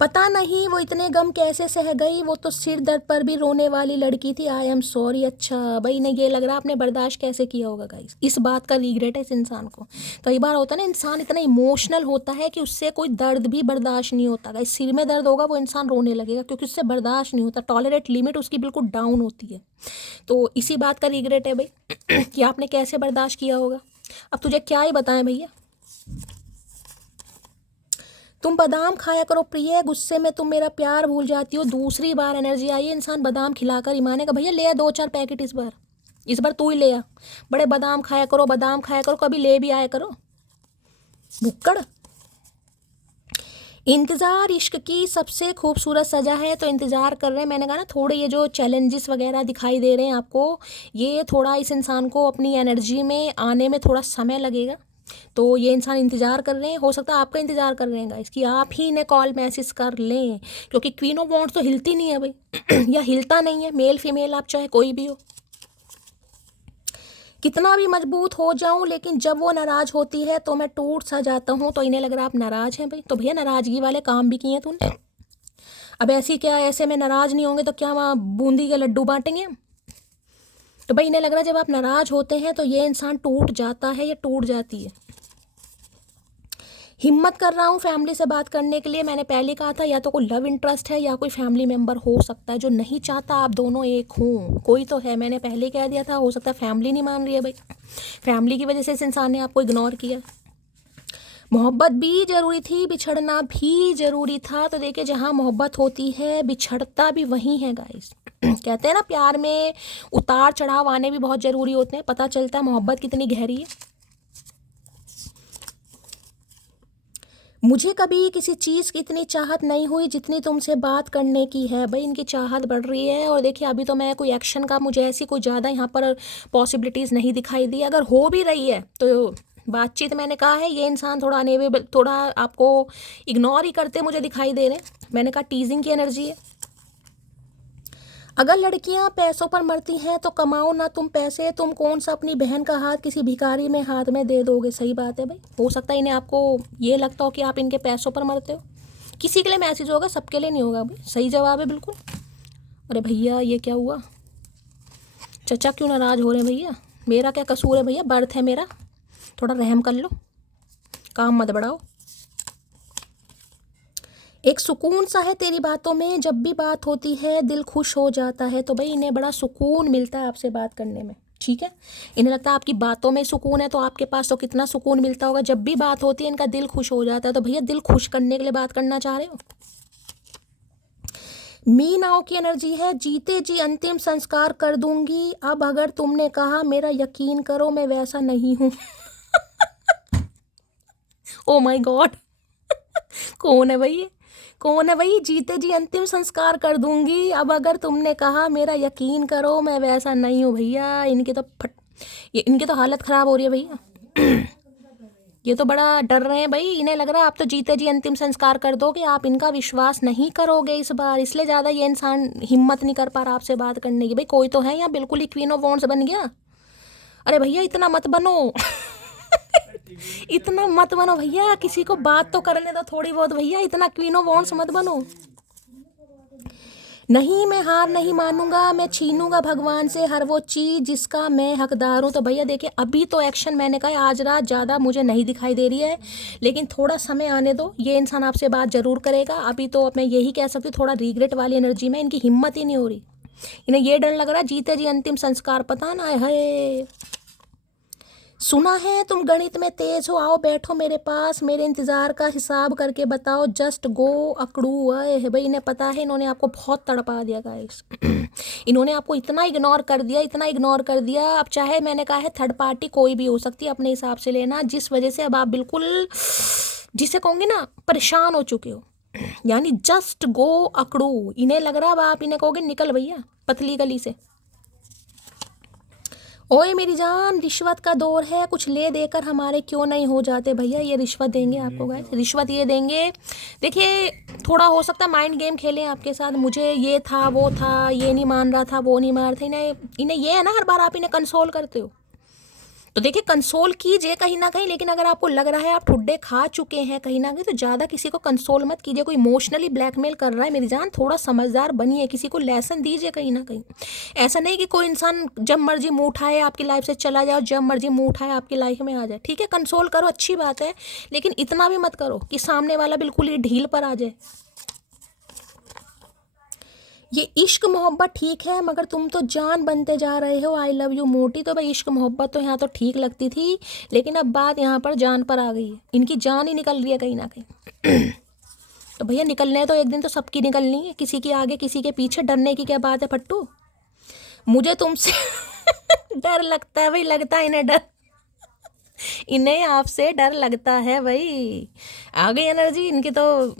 पता नहीं वो इतने गम कैसे सह गई, वो तो सिर दर्द पर भी रोने वाली लड़की थी। I am sorry. अच्छा भाई, नहीं ये लग रहा आपने बर्दाश्त कैसे किया होगा गाइस, इस बात का रिग्रेट है इस इंसान को। कई बार होता है ना, इंसान इतना इमोशनल होता है कि उससे कोई दर्द भी बर्दाश्त नहीं होता गाइस। सिर में दर्द होगा वो इंसान रोने लगेगा, क्योंकि उससे बर्दाश्त नहीं होता, टॉलरेट लिमिट उसकी बिल्कुल डाउन होती है। तो इसी बात का रिग्रेट है भाई कि आपने कैसे बर्दाश्त किया होगा। अब तुझे क्या ही बताएं भैया। तुम बादाम खाया करो प्रिय, गुस्से में तुम मेरा प्यार भूल जाती हो। दूसरी बार एनर्जी आई है, इंसान बादाम खिलाकर ही मानेगा। भैया ले आ 2-4 पैकेट इस बार तू ही ले आ। बड़े बादाम खाया करो, बादाम खाया करो, कभी ले भी आया करो भुक्कड़। इंतज़ार इश्क की सबसे खूबसूरत सजा है, तो इंतज़ार कर रहे हैं। मैंने कहा ना, थोड़े ये जो चैलेंजेस वगैरह दिखाई दे रहे हैं आपको, ये थोड़ा इस इंसान को अपनी एनर्जी में आने में थोड़ा समय लगेगा। तो ये इंसान इंतज़ार कर रहे हैं, हो सकता है आपका इंतज़ार कर रहे हैं गाइस कि आप ही इन्हें कॉल मैसेज कर लें, क्योंकि क्वीन ऑफ वॉन्ड्स तो हिलती नहीं है भाई या हिलता नहीं है, मेल फीमेल आप चाहे कोई भी हो। कितना भी मजबूत हो जाऊं, लेकिन जब वो नाराज़ होती है तो मैं टूट सा जाता हूं। तो इन्हें लग रहा है आप नाराज़ हैं भाई, तो भैया नाराज़गी वाले काम भी किए हैं तूने। अब ऐसी क्या, ऐसे में नाराज़ नहीं होंगे तो क्या वहाँ बूंदी के लड्डू बांटेंगे हम? तो भाई इन्हें लग रहा है जब आप नाराज़ होते हैं तो ये इंसान टूट जाता है या टूट जाती है। हिम्मत कर रहा हूँ फैमिली से बात करने के लिए। मैंने पहले कहा था, या तो कोई लव इंटरेस्ट है या कोई फैमिली मेम्बर हो सकता है जो नहीं चाहता आप दोनों एक हों। कोई तो है, मैंने पहले कह दिया था। हो सकता है फैमिली नहीं मान रही है भाई, फैमिली की वजह से इस इंसान ने आपको इग्नोर किया। मोहब्बत भी ज़रूरी थी, बिछड़ना भी ज़रूरी था। तो देखिए, जहाँ मोहब्बत होती है बिछड़ता भी वहीं है गाइस। कहते हैं ना, प्यार में उतार चढ़ाव आने भी बहुत ज़रूरी होते हैं, पता चलता है मोहब्बत कितनी गहरी है। मुझे कभी किसी चीज़ की इतनी चाहत नहीं हुई जितनी तुमसे बात करने की है। भाई इनकी चाहत बढ़ रही है। और देखिए, अभी तो मैं कोई एक्शन का, मुझे ऐसी कोई ज़्यादा यहाँ पर पॉसिबिलिटीज़ नहीं दिखाई दी। अगर हो भी रही है तो बातचीत, मैंने कहा है ये इंसान थोड़ा अनेबल, थोड़ा आपको इग्नोर ही करते मुझे दिखाई दे रहे हैं। मैंने कहा टीजिंग की एनर्जी है। अगर लड़कियां पैसों पर मरती हैं तो कमाओ ना तुम पैसे, तुम कौन सा अपनी बहन का हाथ किसी भिखारी में हाथ में दे दोगे। सही बात है भाई, हो सकता है इन्हें आपको ये लगता हो कि आप इनके पैसों पर मरते हो। किसी के लिए मैसेज होगा, सबके लिए नहीं होगा भाई। सही जवाब है बिल्कुल। अरे भैया ये क्या हुआ, चचा क्यों नाराज़ हो रहे हैं भैया? मेरा क्या कसूर है भैया, बर्थ है मेरा, थोड़ा रहम कर लो, काम मत बढ़ाओ। एक सुकून सा है तेरी बातों में, जब भी बात होती है दिल खुश हो जाता है। तो भाई इन्हें बड़ा सुकून मिलता है आपसे बात करने में। ठीक है, इन्हें लगता है आपकी बातों में सुकून है, तो आपके पास तो कितना सुकून मिलता होगा। जब भी बात होती है इनका दिल खुश हो जाता है। तो भैया दिल खुश करने के लिए बात करना चाह रहे हो। मी नाव की एनर्जी है, जीते जी अंतिम संस्कार कर दूंगी। अब अगर तुमने कहा, मेरा यकीन करो मैं वैसा नहीं हूँ। ओ माय गॉड, कौन है भाई, कौन है भाई? जीते जी अंतिम संस्कार कर दूंगी। अब अगर तुमने कहा, मेरा यकीन करो मैं वैसा नहीं हूँ। भैया इनकी तो इनकी तो हालत ख़राब हो रही है भैया। ये तो बड़ा डर रहे हैं भाई। इन्हें लग रहा है आप तो जीते जी अंतिम संस्कार कर दोगे, आप इनका विश्वास नहीं करोगे इस बार। इसलिए ज़्यादा ये इंसान हिम्मत नहीं कर पा रहा आपसे बात करने की। भाई कोई तो है यहाँ, बिल्कुल ही क्वीन ऑफ वॉन्ड्स बन गया। अरे भैया इतना मत बनो इतना मत बनो भैया, किसी को बात तो करने दो थोड़ी बहुत भैया, इतना क्वीन ऑफ वॉन्ड्स मत बनो। नहीं, मैं हार नहीं मानूंगा, मैं छीनूंगा भगवान से हर वो चीज़ जिसका मैं हकदार हूँ। तो भैया देखिए, अभी तो एक्शन मैंने कहा आज रात ज़्यादा मुझे नहीं दिखाई दे रही है, लेकिन थोड़ा समय आने दो, ये इंसान आपसे बात ज़रूर करेगा। अभी तो मैं यही कह सकती हूँ, थोड़ा रिग्रेट वाली एनर्जी में इनकी हिम्मत ही नहीं हो रही। इन्हें ये डर लग रहा है जीते जी अंतिम संस्कार, पता ना है। सुना है तुम गणित में तेज हो, आओ बैठो मेरे पास, मेरे इंतजार का हिसाब करके बताओ, जस्ट गो अकड़ू है भाई। इन्हें पता है, इन्होंने आपको बहुत तड़पा दिया गाइस। इन्होंने आपको इतना इग्नोर कर दिया, इतना इग्नोर कर दिया। अब चाहे मैंने कहा है थर्ड पार्टी कोई भी हो सकती है, अपने हिसाब से लेना, जिस वजह से अब आप बिल्कुल जिसे कहूँगी ना परेशान हो चुके हो। यानी जस्ट गो अकड़ू। इन्हें लग रहा है अब आप इन्हें कहोगे निकल भैया पतली गली से। ओए मेरी जान, रिश्वत का दौर है, कुछ ले देकर हमारे क्यों नहीं हो जाते भैया। ये रिश्वत देंगे आपको गाइस, रिश्वत ये देंगे। देखिए थोड़ा हो सकता है माइंड गेम खेलें आपके साथ, मुझे ये था वो था, ये नहीं मान रहा था, वो नहीं मान रहा था। इन्हें ये है ना, हर बार आप इन्हें कंसोल करते हो, तो देखिए कंसोल कीजिए कहीं ना कहीं, लेकिन अगर आपको लग रहा है आप ठुड्डे खा चुके हैं कहीं ना कहीं, तो ज़्यादा किसी को कंसोल मत कीजिए। कोई इमोशनली ब्लैकमेल कर रहा है मेरी जान, थोड़ा समझदार बनिए, किसी को लेसन दीजिए कहीं ना कहीं। ऐसा नहीं कि कोई इंसान जब मर्जी मुँह उठाए आपकी लाइफ से चला जाए, जब मर्जी मुँह उठाए आपकी लाइफ में आ जाए। ठीक है, कंसोल करो, अच्छी बात है, लेकिन इतना भी मत करो कि सामने वाला बिल्कुल ही ढील पर आ जाए। ये इश्क मोहब्बत ठीक है, मगर तुम तो जान बनते जा रहे हो। आई लव यू मोटी। तो भाई इश्क मोहब्बत तो यहाँ तो ठीक लगती थी, लेकिन अब बात यहाँ पर जान पर आ गई है, इनकी जान ही निकल रही है कहीं ना कहीं। तो भैया निकलने तो एक दिन तो सबकी निकलनी है, किसी के आगे किसी के पीछे डरने की क्या बात है फट्टू। मुझे तुमसे डर लगता है भाई, लगता है इन्हें डर, इन्हें आपसे डर लगता है भाई। आ गई एनर्जी इनकी तो।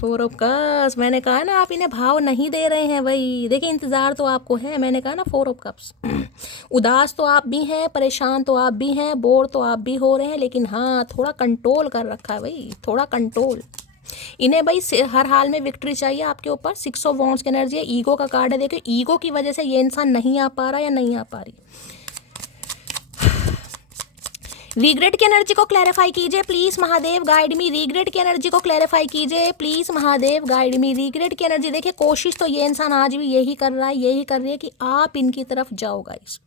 फोर ऑफ कप्स, मैंने कहा ना आप इन्हें भाव नहीं दे रहे हैं भाई। देखिए इंतज़ार तो आपको है, मैंने कहा ना फोर ऑफ कप्स। उदास तो आप भी हैं, परेशान तो आप भी हैं, बोर तो आप भी हो रहे हैं, लेकिन हाँ थोड़ा कंट्रोल कर रखा है भाई, थोड़ा कंट्रोल। इन्हें भाई हर हाल में विक्ट्री चाहिए आपके ऊपर। 6 ऑफ वॉन्ड्स की एनर्जी है, ईगो का कार्ड है। देखिए ईगो की वजह से ये इंसान नहीं आ पा रहा या नहीं आ पा रही। रिग्रेट की एनर्जी को क्लैरिफाई कीजिए please Mahadev, guide me. Regret की एनर्जी को क्लैरिफाई कीजिए please Mahadev, guide me. Regret की एनर्जी, देखिए कोशिश तो ये इंसान आज भी यही कर रहा है, यही कर रही है कि आप इनकी तरफ जाओ गाइस।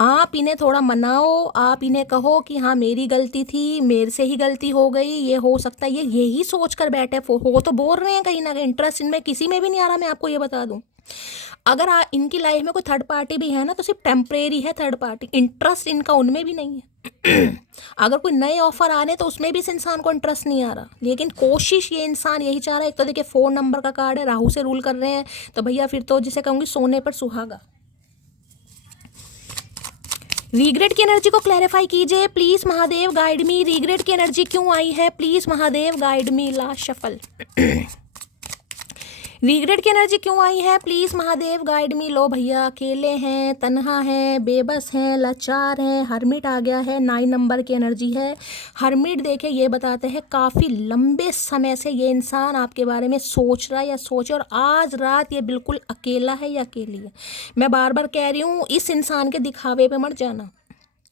आप इन्हें थोड़ा मनाओ, आप इन्हें कहो कि हाँ मेरी गलती थी, मेरे से ही गलती हो गई, ये हो सकता है, ये यही सोच कर बैठे हो तो बोल रहे हैं कहीं ना कहीं। इंटरेस्ट इनमें किसी में भी नहीं आ रहा, मैं आपको ये बता दूं। अगर इनकी लाइफ में कोई थर्ड पार्टी भी है ना, तो सिर्फ टेम्परेरी है थर्ड पार्टी, इंटरेस्ट इनका उनमें भी नहीं है। अगर कोई नए ऑफर आ रहे तो उसमें भी इस इंसान को इंटरेस्ट नहीं आ रहा, लेकिन कोशिश ये इंसान यही चाह रहा है। एक तो देखिए 4 नंबर का कार्ड है, राहु से रूल कर रहे हैं, तो भैया फिर तो जिसे कहूँगी सोने पर सुहागा। रिग्रेट की एनर्जी को क्लैरिफाई कीजिए please Mahadev, guide me. Regret की एनर्जी क्यों आई है please Mahadev, guide me. Last shuffle. Regret की एनर्जी क्यों आई है प्लीज महादेव, गाइड मी। लो भैया, अकेले हैं, तन्हा हैं, बेबस हैं, लाचार हैं, हर्मिट आ गया है। 9 नंबर की एनर्जी है। हर्मिट देखे ये बताते हैं काफ़ी लंबे समय से ये इंसान आपके बारे में सोच रहा है या सोचे, और आज रात ये बिल्कुल अकेला है या अकेली है। मैं बार बार कह रही हूँ, इस इंसान के दिखावे पे मत जाना।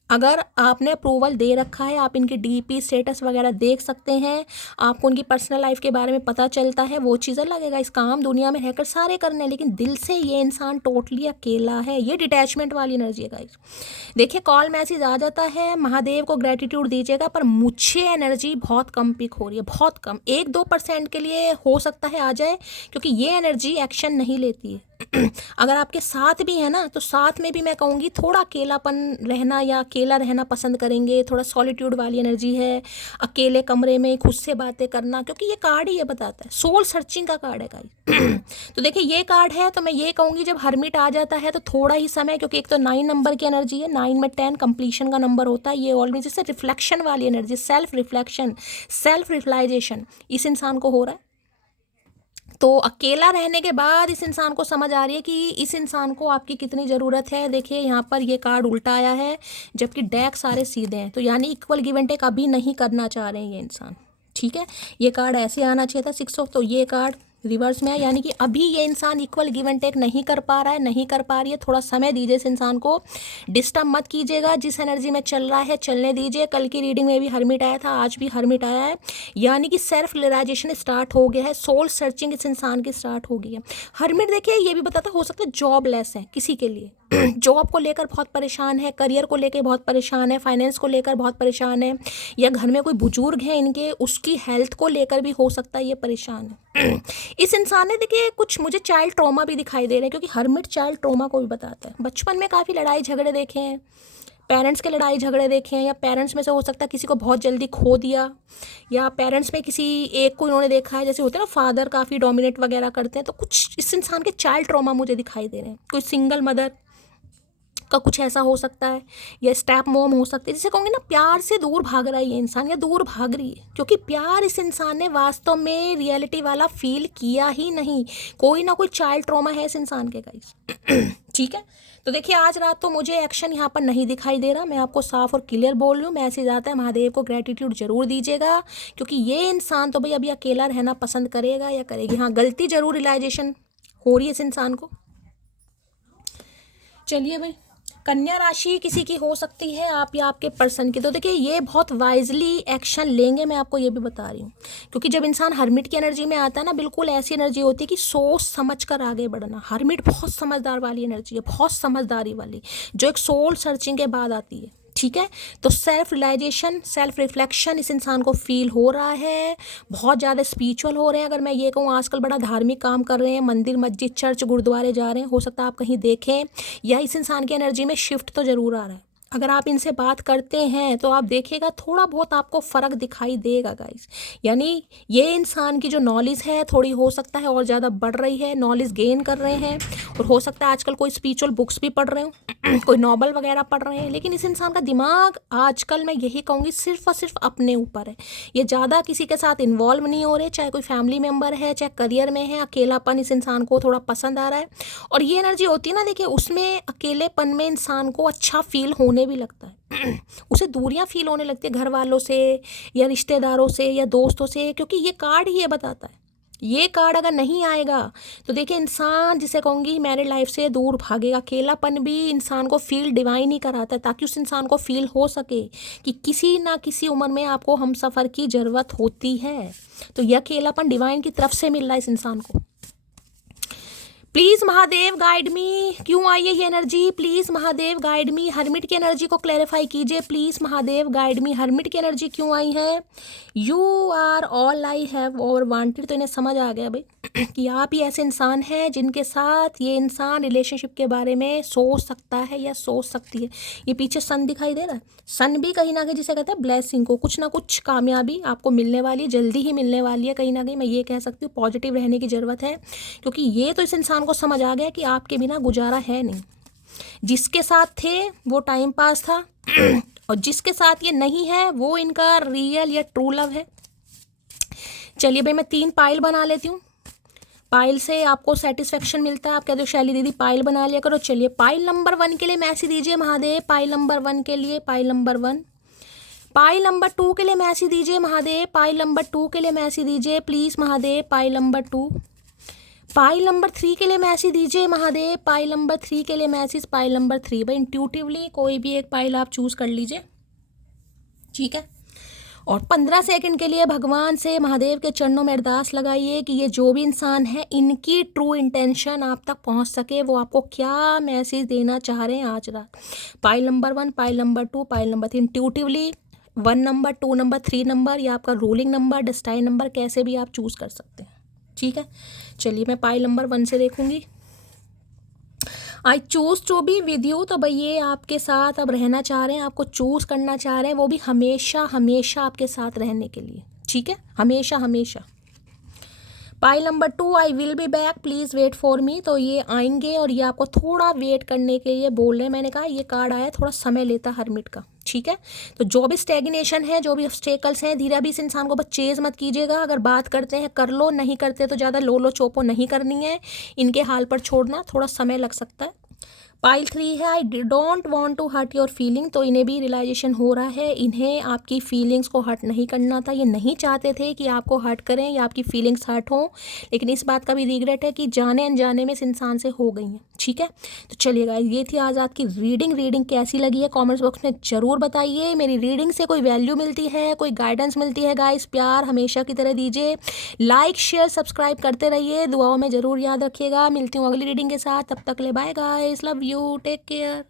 अगर आपने अप्रूवल दे रखा है, आप इनकी डीपी स्टेटस वगैरह देख सकते हैं, आपको उनकी पर्सनल लाइफ के बारे में पता चलता है, वो चीज़ें लगेगा इस काम दुनिया में रहकर सारे करने, लेकिन दिल से ये इंसान टोटली अकेला है। ये डिटैचमेंट वाली एनर्जी है गाइस। देखिए कॉल मैसेज आ जाता है, महादेव को ग्रेटिट्यूड दीजिएगा, पर मुझे एनर्जी बहुत कम पिक हो रही है, बहुत कम। 1-2% के लिए हो सकता है आ जाए, क्योंकि ये एनर्जी एक्शन नहीं लेती है। अगर आपके साथ भी है ना, तो साथ में भी मैं कहूँगी थोड़ा अकेलापन रहना या अकेला रहना पसंद करेंगे। थोड़ा सॉलिट्यूड वाली एनर्जी है, अकेले कमरे में खुद से बातें करना, क्योंकि ये कार्ड ही ये बताता है, सोल सर्चिंग का कार्ड है गाइस। तो देखिए ये कार्ड है, तो मैं ये कहूँगी जब हर्मिट आ जाता है तो थोड़ा ही समय, क्योंकि एक तो 9 नंबर की एनर्जी है, 9 में 10 कंप्लीशन का नंबर होता है। ये ऑलवेज जैसे रिफ्लेक्शन वाली energy, self reflection, self realisation इस इंसान को हो रहा है। तो अकेला रहने के बाद इस इंसान को समझ आ रही है कि इस इंसान को आपकी कितनी ज़रूरत है। देखिए यहाँ पर ये कार्ड उल्टा आया है, जबकि डेक सारे सीधे हैं, तो यानी इक्वल गिव एंड टेक अभी नहीं करना चाह रहे हैं ये इंसान। ठीक है, ये कार्ड ऐसे आना चाहिए था 6 ऑफ, तो ये कार्ड रिवर्स में है, यानी कि अभी ये इंसान इक्वल गिव एंड टेक नहीं कर पा रहा है, नहीं कर पा रही है। थोड़ा समय दीजिए इस इंसान को, डिस्टर्ब मत कीजिएगा, जिस एनर्जी में चल रहा है चलने दीजिए। कल की रीडिंग में भी हर्मिट आया था, आज भी हर्मिट आया है, यानी कि सेल्फ रियलाइजेशन स्टार्ट हो गया है, सोल सर्चिंग इस इंसान की स्टार्ट हो गई है। हर्मिट देखिए ये भी बताता हो सकता है जॉबलेस है किसी के लिए, जॉब को लेकर बहुत परेशान है, करियर को लेकर बहुत परेशान है, फाइनेंस को लेकर बहुत परेशान है, या घर में कोई बुजुर्ग है इनके, उसकी हेल्थ को लेकर भी हो सकता है ये परेशान है। इस इंसान ने देखिए कुछ मुझे चाइल्ड ट्रॉमा भी दिखाई दे रहे हैं, क्योंकि हर्मिट चाइल्ड ट्रॉमा को भी बताता है। बचपन में काफ़ी लड़ाई झगड़े देखे हैं, पेरेंट्स के लड़ाई झगड़े देखे हैं, या पेरेंट्स में से हो सकता है किसी को बहुत जल्दी खो दिया, या पेरेंट्स में किसी एक को इन्होंने देखा है, जैसे होते हैं ना फादर काफ़ी डोमिनेट वगैरह करते हैं, तो कुछ इस इंसान के चाइल्ड ट्रॉमा मुझे दिखाई दे रहे हैं। कोई सिंगल मदर का कुछ ऐसा हो सकता है, या स्टेप मॉम हो सकती है, जिसे कहूँगी ना प्यार से दूर भाग रहा है ये इंसान, या दूर भाग रही है, क्योंकि प्यार इस इंसान ने वास्तव में रियलिटी वाला फील किया ही नहीं। कोई ना कोई चाइल्ड ट्रॉमा है इस इंसान के गाइस। ठीक है, तो देखिए आज रात तो मुझे एक्शन यहाँ पर नहीं दिखाई दे रहा, मैं आपको साफ और क्लियर बोल रही हूँ। मैसेज आता है महादेव को ग्रेटिट्यूड जरूर दीजिएगा, क्योंकि ये इंसान तो भाई अभी अकेला रहना पसंद करेगा या करेगी। हाँ, गलती जरूर रियलाइजेशन हो रही है इस इंसान को। चलिए भाई, कन्या राशि किसी की हो सकती है, आप या आपके पर्सन की। तो देखिए ये बहुत वाइजली एक्शन लेंगे, मैं आपको ये भी बता रही हूँ, क्योंकि जब इंसान हर्मिट की एनर्जी में आता है ना, बिल्कुल ऐसी एनर्जी होती है कि सोच समझ कर आगे बढ़ना। हर्मिट बहुत समझदार वाली एनर्जी है, बहुत समझदारी वाली, जो एक सोल सर्चिंग के बाद आती है। ठीक है, तो सेल्फ रियलाइजेशन, सेल्फ रिफ्लेक्शन इस इंसान को फील हो रहा है, बहुत ज़्यादा स्पिरिचुअल हो रहे हैं। अगर मैं ये कहूँ आजकल बड़ा धार्मिक काम कर रहे हैं, मंदिर मस्जिद चर्च गुरुद्वारे जा रहे हैं, हो सकता है आप कहीं देखें, या इस इंसान की एनर्जी में शिफ्ट तो ज़रूर आ रहा है। अगर आप इनसे बात करते हैं तो आप देखिएगा थोड़ा बहुत आपको फ़र्क दिखाई देगा गाइस। यानी ये इंसान की जो नॉलेज है थोड़ी हो सकता है और ज़्यादा बढ़ रही है, नॉलेज गेन कर रहे हैं, और हो सकता है आजकल कोई स्पिरिचुअल बुक्स भी पढ़ रहे हो, कोई नॉवल वगैरह पढ़ रहे हैं। लेकिन इस इंसान का दिमाग आजकल मैं यही कहूँगी सिर्फ और सिर्फ अपने ऊपर है। ये ज़्यादा किसी के साथ इन्वॉल्व नहीं हो रहे, चाहे कोई फैमिली मेम्बर है, चाहे करियर में है। अकेलापन इस इंसान को थोड़ा पसंद आ रहा है, और ये एनर्जी होती है ना, देखिए उसमें अकेलेपन में इंसान को अच्छा फील होने भी लगता है। उसे दूरियां फील होने लगती है घर वालों से, या रिश्तेदारों से, या दोस्तों से, क्योंकि ये कार्ड ही ये बताता है। ये कार्ड अगर नहीं आएगा तो देखिए इंसान, जिसे कहूँगी मैरिड लाइफ से दूर भागेगा। अकेलापन भी इंसान को फील डिवाइन ही कराता है, ताकि उस इंसान को फील हो सके कि किसी ना किसी उम्र में आपको हम सफ़र की ज़रूरत होती है। तो यह अकेलापन डिवाइन की तरफ से मिल रहा है इस इंसान को। प्लीज़ महादेव गाइड मी, क्यों आई है ये energy? Please Mahadev guide me, hermit की एनर्जी को क्लैरिफाई कीजिए। Please Mahadev guide me, hermit की एनर्जी क्यों आई है? You are all I have ever wanted. तो इन्हें समझ आ गया भाई कि आप ही ऐसे इंसान हैं जिनके साथ ये इंसान रिलेशनशिप के बारे में सोच सकता है या सोच सकती है। ये पीछे सन दिखाई दे रहा है, सन भी कहीं ना कहीं जिसे कहते हैं ब्लेसिंग को, कुछ ना कुछ कामयाबी आपको मिलने वाली है, जल्दी ही मिलने वाली है। कहीं ना कहीं मैं ये कह सकती हूँ पॉजिटिव रहने की ज़रूरत है, क्योंकि ये तो इस इंसान को समझ आ गया कि आपके बिना गुजारा है नहीं। जिसके साथ थे वो टाइम पास था, और जिसके साथ ये नहीं है वो इनका रियल या ट्रू लव है। चलिए भाई, मैं 3 पाइल बना लेती हूँ। पाइल से आपको सेटिस्फेक्शन मिलता है, आप कहते हो शैली दीदी पाइल बना लिया करो। चलिए पाइल नंबर 1 के लिए मैसेज दीजिए महादेव, पाइल नंबर 1 के लिए, पाइल नंबर 1। पाइल नंबर 2 के लिए मैसेज दीजिए महादेव, पाइल नंबर 2 के लिए मैसेज दीजिए please Mahadev, pile number 2। Pile number 3 के लिए मैसेज दीजिए महादेव, पाइल नंबर 3 के लिए मैसेज, पाइल नंबर 3। भाई इंट्यूटिवली कोई भी एक पाइल आप चूज़ कर लीजिए, ठीक है। और 15 सेकंड के लिए भगवान से, महादेव के चरणों में अरदास लगाइए कि ये जो भी इंसान है इनकी ट्रू इंटेंशन आप तक पहुंच सके, वो आपको क्या मैसेज देना चाह रहे हैं आज रात। Pile number 1, pile number 2, pile number 3। Intuitively 1 number, 2 number, 3 number, या आपका रूलिंग नंबर, डेस्टाइन नंबर, कैसे भी आप चूज़ कर सकते हैं, ठीक है। चलिए मैं पाइल नंबर 1 से देखूंगी। I choose to be with you. तो भाई ये आपके साथ अब रहना चाह रहे हैं, आपको चूज़ करना चाह रहे हैं, वो भी हमेशा हमेशा आपके साथ रहने के लिए, ठीक है, हमेशा हमेशा। Pile number 2, I will be back, please wait for me. तो ये आएंगे और ये आपको थोड़ा वेट करने के लिए बोल रहे हैं। मैंने कहा ये कार्ड आया, थोड़ा समय लेता हर्मिट का, ठीक है। तो जो भी स्टेगनेशन है, जो भी ऑब्स्टेकल्स हैं, धीरे भी इस इंसान को बस चेज मत कीजिएगा। अगर बात करते हैं कर लो, नहीं करते तो ज़्यादा लो लो चोपो नहीं करनी है, इनके हाल पर छोड़ना, थोड़ा समय लग सकता है। पाइल 3 है, I don't want to hurt your feeling. तो इन्हें भी रियलाइजेशन हो रहा है, इन्हें आपकी फीलिंग्स को हर्ट नहीं करना था। ये नहीं चाहते थे कि आपको हर्ट करें या आपकी फीलिंग्स हर्ट हों, लेकिन इस बात का भी रिग्रेट है कि जाने अनजाने में इस इंसान से हो गई हैं, ठीक है। तो चलिए गाइस, ये थी आज आपकी रीडिंग कैसी लगी है कॉमेंट्स बॉक्स में ज़रूर बताइए। मेरी रीडिंग से कोई वैल्यू मिलती है, कोई गाइडेंस मिलती है गाइस, प्यार हमेशा की तरह दीजिए। लाइक शेयर सब्सक्राइब करते रहिए, दुआओं में ज़रूर याद रखिएगा। मिलती हूँ अगली रीडिंग के साथ, तब तक ले bye guys, love you, take care.